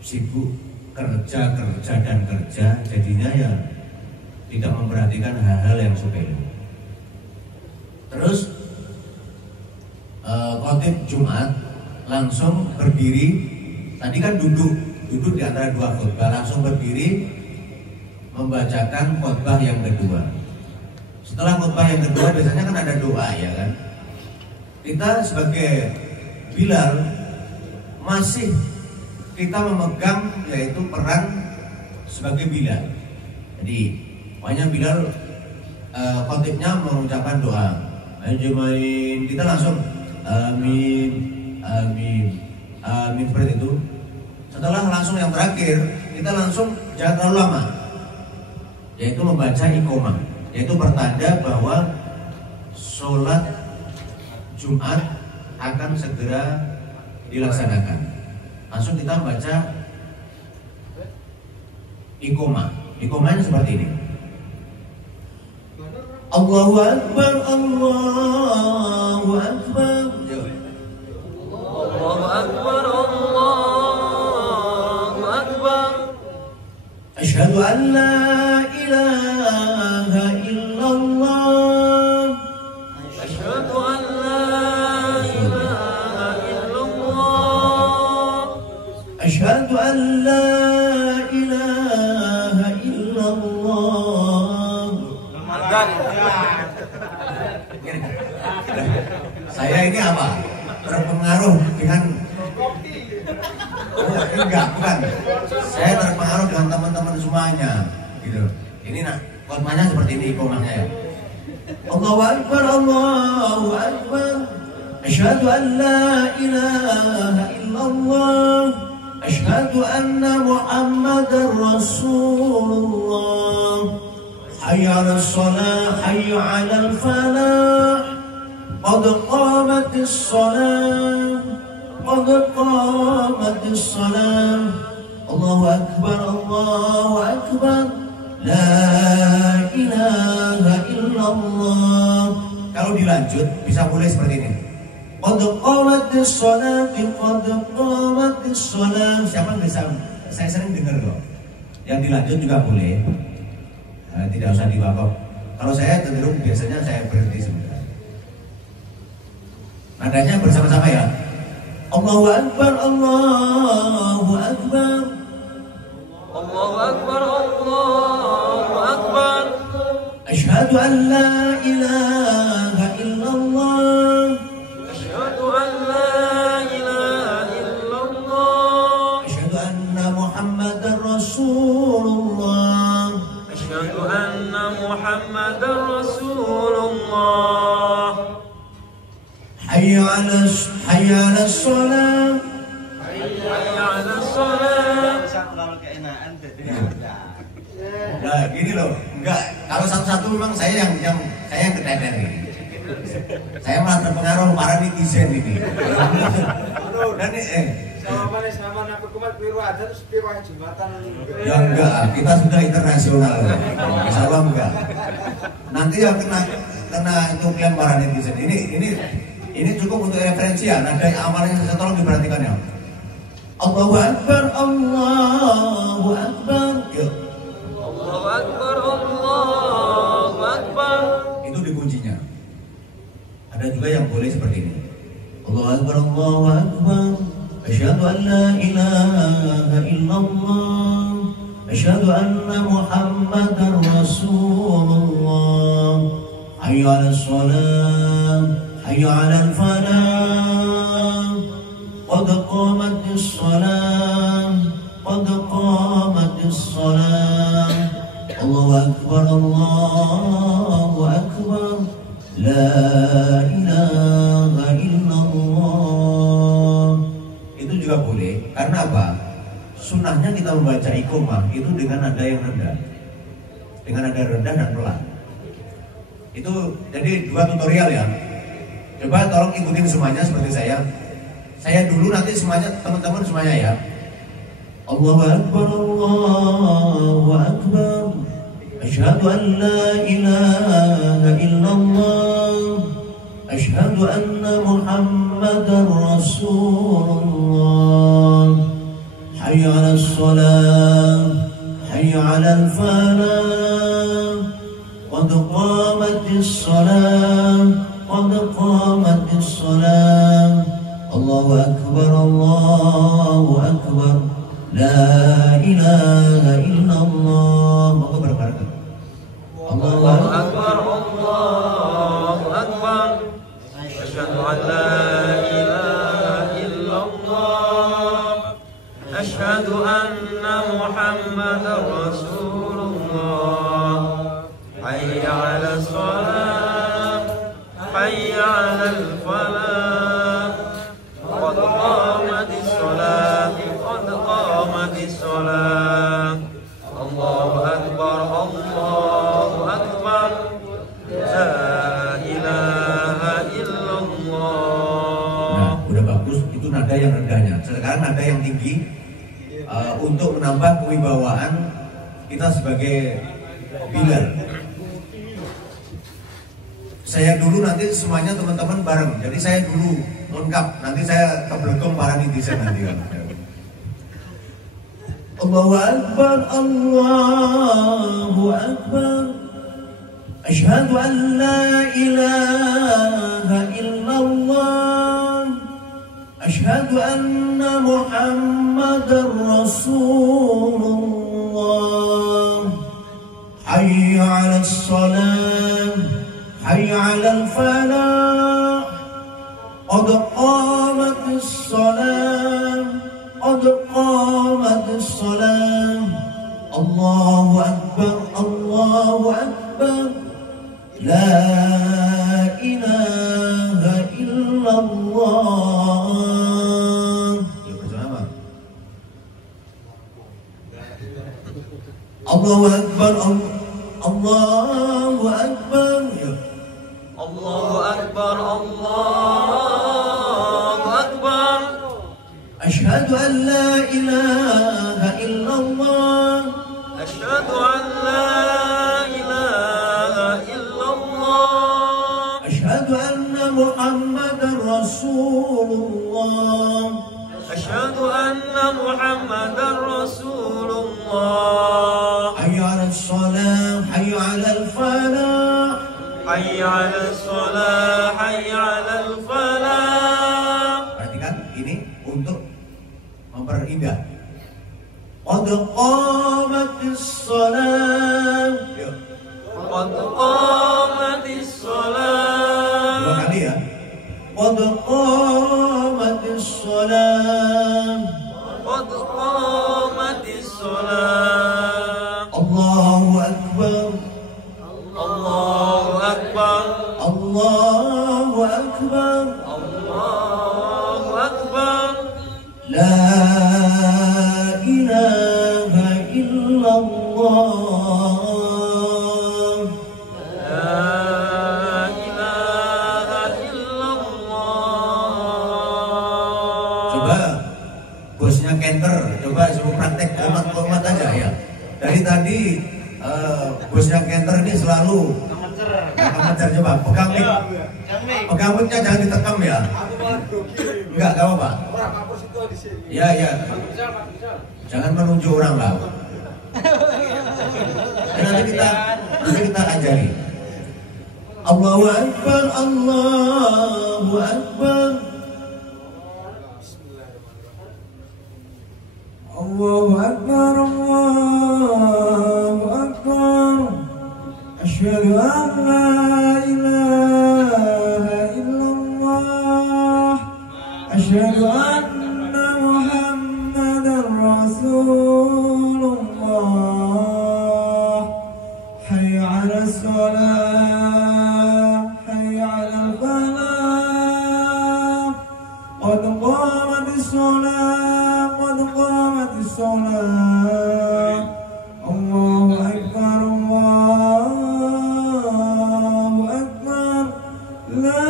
sibuk kerja, jadinya ya tidak memperhatikan hal-hal yang sepele. Terus khotib Jumat langsung berdiri. Tadi kan duduk di antara dua khutbah, langsung berdiri membacakan khutbah yang kedua. Setelah khutbah yang kedua biasanya kan ada doa, ya kan. Kita sebagai Bilal masih kita memegang yaitu peran sebagai Bilal. Jadi pokoknya Bilal khotibnya mengucapkan doa, ajmain, kita langsung amin, amin, amin seperti itu. Setelah langsung yang terakhir kita langsung jangan terlalu lama, yaitu membaca iqomah, yaitu pertanda bahwa sholat Jumat akan segera dilaksanakan. Langsung kita baca iqomah. Iqomahnya seperti ini. Allahu Akbar, Allahu Akbar. Allahu Akbar, Allahu Akbar. Asyhadu an la ilaha illallah. Asyhadu an la ilaha illallah. Asyhadu an la ilaha illallah. Saya ini apa? Terpengaruh dengan enggak, bukan. Saya terpengaruh dengan teman-teman semuanya, gitu. Ini nak, khotbahnya seperti ini, iqomahnya ya. Allahu Akbar, Allahu Akbar. Asyhadu an la ilaha illallah. Asyhadu anna Muhammadar Rasulullah. Hayya 'alas shalah, hayya 'alal falah. Qad qamatis shalah, qad qamatis shalah. Allahu Akbar, Allahu Akbar. La ilaha illallah. Kalau dilanjut bisa mulai seperti ini. Qad qamatis shalah, qad qamatis shalah. Siapa bisa? Saya sering dengar kok. Yang dilanjut juga boleh. Tidak usah diwakaf. Kalau saya cenderung biasanya saya berhenti sebentar. Nadanya bersama-sama ya. Allahu Akbar, Allahu Akbar. Allahu Akbar, Allahu Akbar. Asyhadu an la ilaha illallah. Asyhadu an la ilaha illallah. Asyhadu anna Muhammadar Rasulullah. Asyhadu anna Muhammadar Rasulullah. Hayya 'alas shalah. Hayya 'alas shalah. Nah, gini loh. Enggak, kalau satu-satu memang saya yang keteter ini. Saya malah terpengaruh para netizen ini. Dan sama aku kumat biru ada terus piwah Jumatan. Ya enggak, kita sudah internasional. Insya Allah enggak. Nanti yang kena itu klaim para netizen. Ini cukup untuk referensi ya. Nada amalnya saya tolong diperhatikan ya. Allahu Akbar, Allahu Akbar. Yuk. Allahu Akbar, Allahu Akbar. Itu dikuncinya. Ada juga yang boleh seperti ini. Allahu Akbar, Allahu Akbar. Asyhadu an la ilaha illallah. Asyhadu anna Muhammadar Rasulullah. Hayya 'alas shalah, hayya 'alal falah. Qad qamatis shalah, qad qamatis shalah. Allahu Akbar, Allahu Akbar. La ilaha illallah. Itu juga boleh. Karena apa? Sunnahnya kita membaca iqomah itu dengan nada yang rendah, dengan nada rendah dan pelan. Itu jadi dua tutorial ya. Coba tolong ikutin semuanya seperti saya. Saya dulu, nanti semuanya teman-teman semuanya ya. Allahu Akbar, Allahu Akbar. Asyhadu an la ilaha illallah. Asyhadu anna Muhammadar Rasulullah. Hayya 'alas shalah, hayya 'alal falah. Qad qamatis shalah, قد قامت الصلاة الله أكبر الله أكبر لا إله إلا الله. Maka berbarengan Allahu Akbar Allahu Akbar Asyhadu an la ilaha illallah Asyhadu anna Muhammadar Rasulullah Hayya 'alas shalah Hayya 'alal falah Qad qamatis shalah Qad qamatis shalah Allahu Akbar Allahu Akbar La ilaha illallah. Nah, udah bagus, itu nada yang rendahnya. Sekarang nada yang tinggi untuk menambah kewibawaan kita sebagai Bilal. Saya dulu, nanti semuanya teman-teman bareng. Jadi saya dulu lengkap, nanti saya kebelakang para netizen nanti. Allahu Akbar, Allahu Akbar Asyhadu an la ilaha illallah Asyhadu anna Muhammadar Rasulullah Hayya 'alas shalah Hayya 'alal falah Qad qamatis shalah Qad qamatis shalah Allahu Akbar Allahu Akbar La ilaha illallah. Yuk bersama. Allahu Akbar Allahu Akbar. Yuk. Allahu Akbar Allahu Akbar. Asyhadu an la ilaha illallah. Asyhadu an la Muhammadar Rasulullah Asyhadu anna Muhammadar Rasulullah Hayya 'alas shalah Hayya 'alal falah Hayya 'alas shalah Hayya 'alal falah. Perhatikan ini untuk memperindah. Qad qamatis shalah Qad qamatis shalah. Dua kali ya. Qad qamatis shalah Qad qamatis shalah. Allahu Akbar Allahu Akbar Allahu Akbar Allahu Akbar. La ilaha illallah. Coba suruh praktek komat-komat aja ya. Dari tadi bosnya Kenter ini selalu ngejar. Coba pegang mic. Pegang micnya jangan ditekam ya. Enggak apa-apa. Ya ya. Jangan menunjuk orang lah. Nanti kita ajari. Allahu Akbar Allahu Akbar. Allahu Akbar Allahu Akbar. Asyhadu an la ilaha illallah. Asyhadu anna Muhammadar Rasulullah. Hayya 'alas shalah Hayya 'alal falah. Qad qamatis shalah Qad qamatis shalah. Allahu Akbar Allahu Akbar. La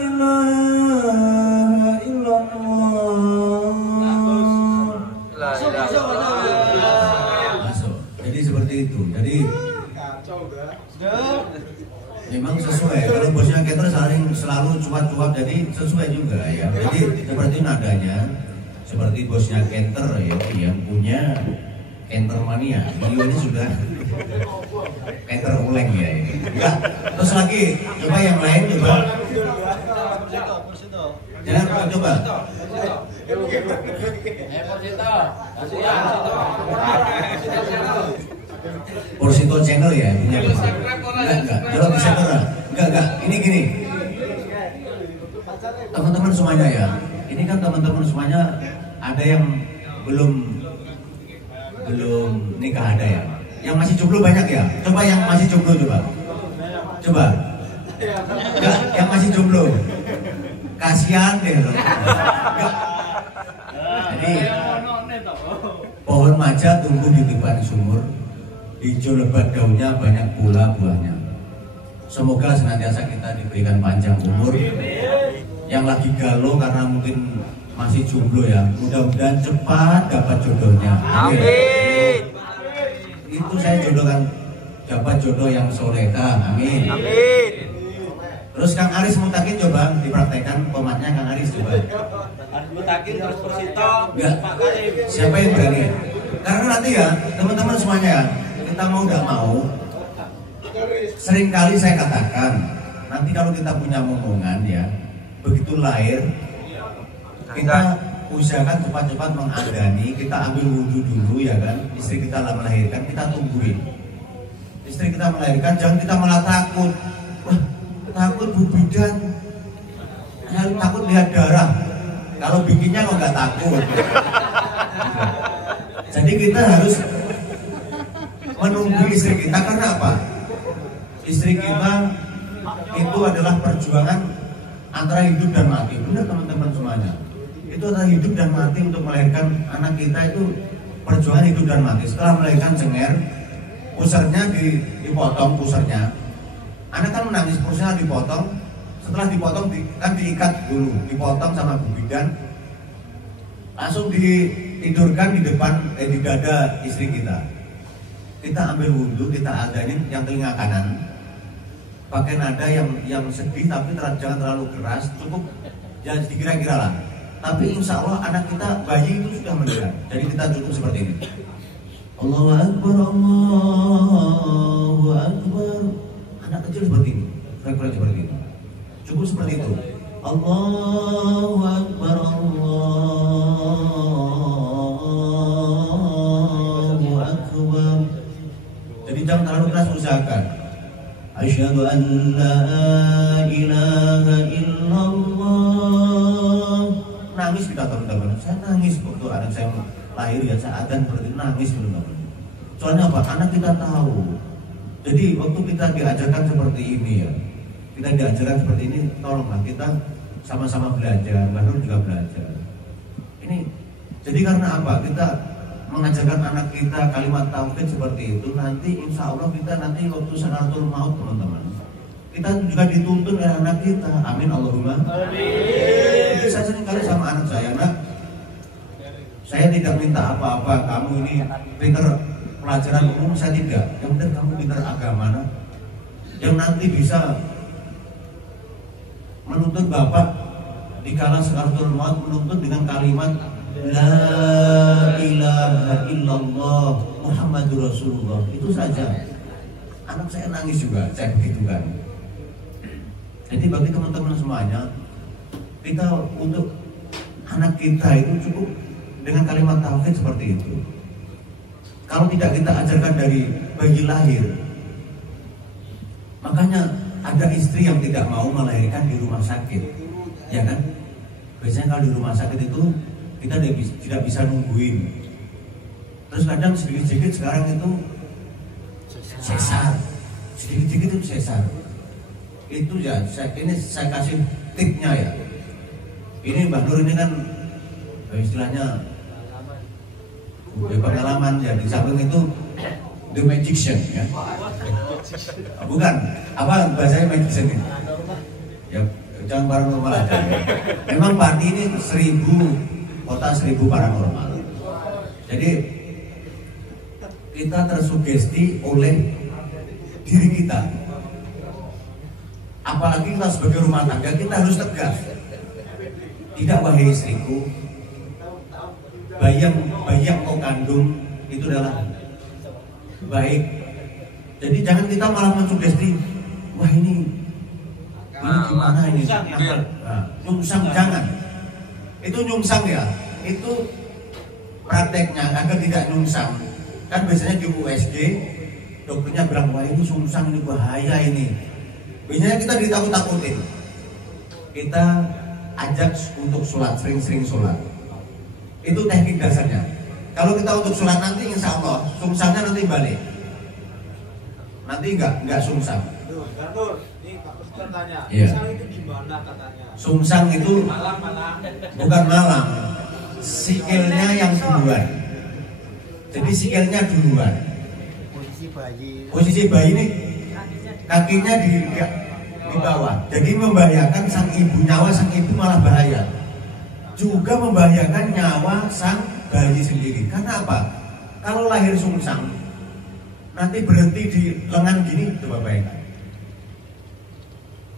ilaha illallah. Masuk. Jadi seperti itu. Jadi memang sesuai. Kalau bosnya Kenter selalu cuap-cuap, jadi sesuai juga ya. Jadi seperti nadanya, seperti bosnya Kenter ya, yang punya Kenter mania. Beliau ini sudah kayak teruleng ya ini. Ya, terus lagi coba yang lain coba. Jangan coba. Porsito channel ya punya. Enggak. Coba bisa enggak. Ini gini. Teman-teman semuanya ya. Ini kan teman-teman semuanya ada yang belum nikah ada ya. Yang masih jomblo banyak ya. Coba yang masih jomblo coba. Enggak, yang masih jomblo. Kasihan deh loh. Jadi pohon maja tumbuh di depan sumur, hijau lebat daunnya, banyak pula buahnya. Semoga senantiasa kita diberikan panjang umur. Yang lagi galau karena mungkin masih jomblo ya, mudah-mudahan cepat dapat jodohnya. Amin. Itu saya jodohkan dapat jodoh yang soleha. Amin. Amin. Terus Kang Aris mutakin coba dipraktekkan komatnya Kang Aris coba. Mutakin terus Porsito. Enggak. Siapa yang berani? Karena nanti ya teman-teman semuanya ya, kita mau nggak mau, seringkali saya katakan nanti kalau kita punya momongan ya, begitu lahir kita usahakan cepat-cepat mengadani, kita ambil wudhu dulu ya kan. Istri kita lah melahirkan, kita tungguin. Istri kita melahirkan, jangan kita malah takut. Wah, takut Bu Bidan, saya takut lihat darah. Kalau bikinnya kok nggak takut. Jadi kita harus menunggu istri kita karena apa? Istri kita itu adalah perjuangan antara hidup dan mati. Benar teman-teman semuanya. Itu adalah hidup dan mati untuk melahirkan anak kita itu perjuangan hidup dan mati. Setelah melahirkan cenger, pusarnya dipotong pusarnya. Anak kan menangis, pusarnya dipotong. Setelah dipotong kan diikat dulu, dipotong sama Bu Bidan. Langsung ditidurkan di depan di dada istri kita. Kita ambil wudhu, kita adain yang telinga kanan. Pakai nada yang sedih tapi jangan terlalu keras, cukup ya kira-kira lah. Tapi insya Allah anak kita bayi itu sudah mendengar. Jadi kita cukup seperti ini. Allahu Akbar, Allahu Akbar. Anak kecil seperti ini, frekuensi seperti itu. Cukup seperti itu. Allahu Akbar, Allahu Akbar. Jadi jangan terlalu keras, usahakan. Asyhadu an la ilaha illallah. Nangis kita teman-teman. Saya nangis waktu anak saya lahir ya, saya adzan seperti nangis teman-teman. Soalnya apa? Anak kita tahu. Jadi waktu kita diajarkan seperti ini ya, kita diajarkan seperti ini, tolonglah kita sama-sama belajar. Baru juga belajar. Ini jadi karena apa? Kita mengajarkan anak kita kalimat tauhid seperti itu, nanti insya Allah kita nanti waktu sakaratul maut teman-teman, kita juga dituntun oleh anak kita. Amin Allahumma amin. Saya sering kali sama anak saya, nak, saya tidak minta apa-apa, kamu ini pinter pelajaran umum, saya tidak. Yang penting kamu pinter agama, nak, yang nanti bisa menuntut bapak dikala sakaratul maut, menuntut dengan kalimat La ilaha illallah Muhammadur Rasulullah. Itu saja. Anak saya nangis juga, saya begitu kan. Jadi bagi teman-teman semuanya, kita untuk anak kita itu cukup dengan kalimat tauhid seperti itu. Kalau tidak kita ajarkan dari bayi lahir, makanya ada istri yang tidak mau melahirkan di rumah sakit, ya kan? Biasanya kalau di rumah sakit itu kita tidak bisa nungguin. Terus kadang sedikit-sedikit sekarang itu sesar, sedikit-sedikit itu sesar. Itu ya, ini saya kasih tipnya ya. Ini Mbak Nur ini kan istilahnya pengalaman ya, di samping itu the magician ya. Bukan, apa bahasanya magician ini? Ya jangan paranormal aja. Memang Pati ini 1000 kota 1000 paranormal. Jadi kita tersugesti oleh diri kita. Apalagi kita sebagai rumah tangga, kita harus tegas. Tidak, wahai istriku, bayi yang kau kandung itu adalah baik. Jadi jangan kita malah mensugesti, wah ini gimana ini? Nyungsang jangan. Itu nyungsang ya. Itu prakteknya agar tidak nyungsang. Kan biasanya di USG dokternya bilang wah ini nyungsang, ini bahaya ini. Biasanya kita ditakut-takutin. Kita ajak untuk sholat, sering-sering sholat. Itu teknik dasarnya. Kalau kita untuk sholat nanti insya Allah sungsangnya nanti balik. Nanti enggak sungsang. Nur, ini Pak Ustaz tanya, Iya. sungsang itu gimana katanya? Sungsang itu Malam. bukan malam, sikilnya yang duluan. Jadi sikilnya duluan. Posisi bayi ini kakinya di bawah. Jadi membahayakan sang ibu, nyawa sang ibu malah bahaya. Juga membahayakan nyawa sang bayi sendiri. Karena apa? Kalau lahir sungsang, nanti berhenti di lengan gini, coba bayangkan.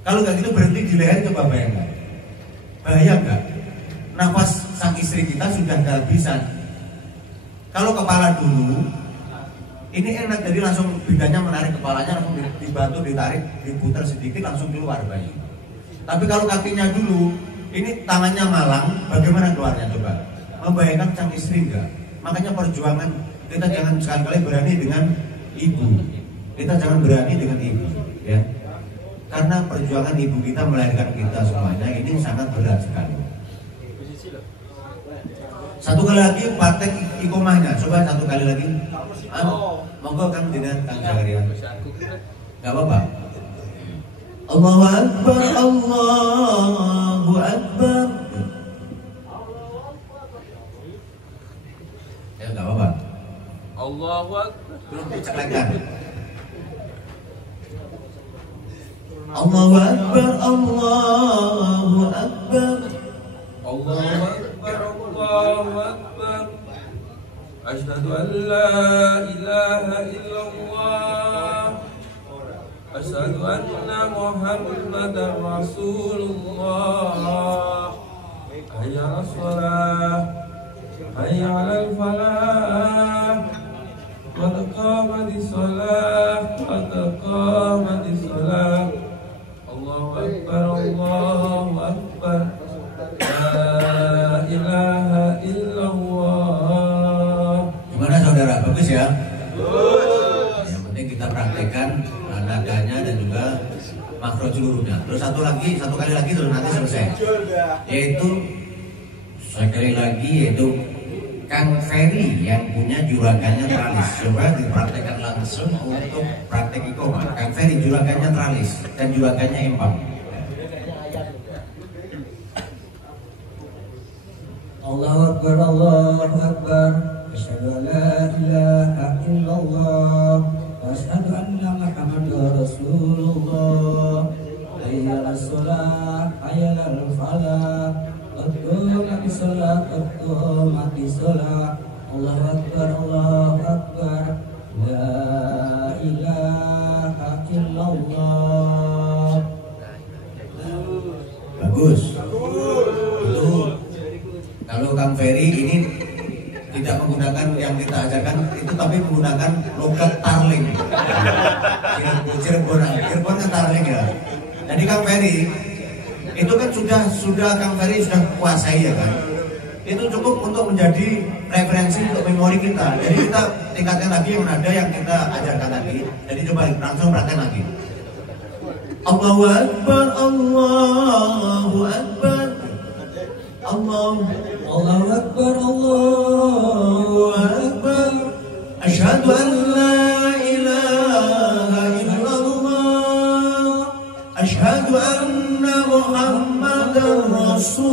Kalau nggak gitu berhenti di leher, coba bayangkan. Bahaya nggak? Nafas sang istri kita sudah kehabisan. Kalau kepala dulu, ini enak, jadi langsung bidanya menarik kepalanya, langsung dibantu, ditarik, diputar sedikit, langsung keluar bayi. Tapi kalau kakinya dulu, ini tangannya malang, bagaimana keluarnya coba? Membahayakan sang istri enggak? Makanya perjuangan kita jangan sekali-kali berani dengan ibu. Kita jangan berani dengan ibu, ya. Karena perjuangan ibu kita melahirkan kita semuanya ini sangat berat sekali. Satu kali lagi praktek ikomahnya, coba satu kali lagi. Monggo Kang Dinan, Kang Zakaria. Gak apa-apa. Allahu Akbar, Allahu Akbar. Ya gak apa-apa. Allahu Akbar. Belum diceklekan. Allahu Akbar, Allahu Akbar. Allahu Akbar, Allahu Akbar. Asyhadu an la ilaha illallah. Asyhadu anna Muhammadar Rasulullah. Hayya 'alas shalah, hayya 'alal falah. Qad qamatis shalah, qad qamatis shalah. Allahu Akbar, Allahu Akbar. La ilaha illallah. Gimana saudara? Bagus ya? Yang penting kita praktekkan nadanya dan juga makro seluruhnya. Terus satu kali lagi terus nanti selesai. Yaitu sekali lagi yaitu Kang Ferry yang punya juragannya teralis. Coba dipraktekkan langsung untuk praktek iqomah. Kang Ferry juragannya teralis dan juragannya empam. Allahu Akbar, Allahu Akbar. Asyhadu an la ilaha illallah. Asyhadu anna Muhammadar Rasulullah. Hayya 'alas shalah, hayya 'alal falah. Qad qamatis shalah, qad qamatis shalah. Allahu Akbar, Allahu Akbar. La ilaha illallah. Bagus. Itu kalau Kang Ferry ini tidak menggunakan yang kita ajarkan itu, tapi menggunakan logat tarling. Cirebon kan tarling ya. Jadi Kang Ferry itu kan sudah Kang Ferry sudah kuasai ya kan. Itu cukup untuk menjadi referensi untuk memori kita. Jadi kita tingkatkan lagi yang ada yang kita ajarkan tadi. Jadi coba langsung praktek lagi. Allahu Akbar, Allahu Akbar. Allahu Akbar, Allahu Akbar. Asyhadu an la ilaha illallah. Asyhadu anna Muhammadar Rasulullah.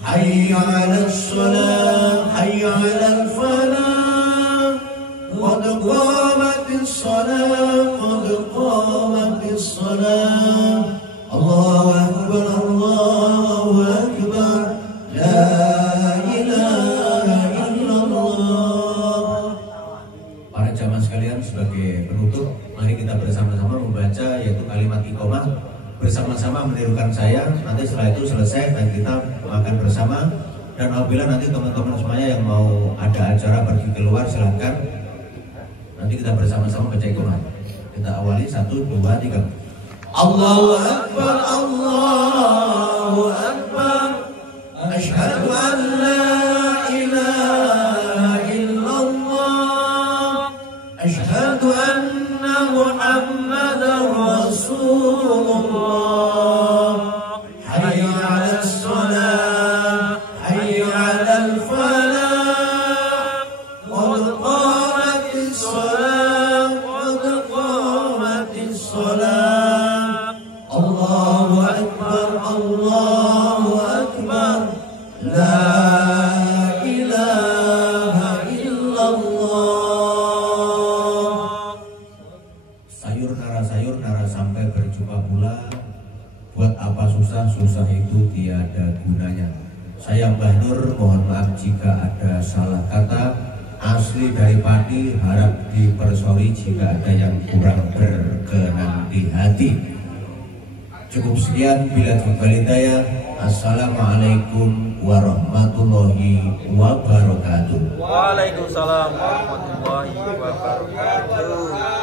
Hayya 'alas shalah, hayya 'alal falah. Qad qamatis shalah, qad qamatis shalah. Allahu Akbar, Allahu Akbar. La ilaha illallah. Para jamaah sekalian, sebagai penutup, mari kita bersama-sama membaca yaitu kalimat iqomah bersama-sama menirukan saya. Nanti setelah itu selesai dan kita makan bersama. Dan apabila nanti teman-teman semuanya yang mau ada acara pergi keluar, silahkan Nanti kita bersama-sama baca Quran. Kita awali 1, 2, 3. Allahu Akbar, Allahu Akbar. Asyhadu an la ilaha illallah. Asyhadu anna Muhammadar Rasulullah. Hayya 'alas shalah, hayya 'alal falah. Qad qamatis shalah, qad qamatis shalah. Allahu Akbar, Allahu Akbar. La ilaha illallah. Sayur nara sampai berjumpa pula. Buat apa susah, susah itu tiada gunanya. Saya Mbah Nur, mohon maaf jika ada salah kata. Asli dari Pati, harap dipersori jika ada yang kurang berkenan di hati. Cukup sekian, bila hidayah. Assalamualaikum warahmatullahi wabarakatuh. Waalaikumsalam warahmatullahi wabarakatuh.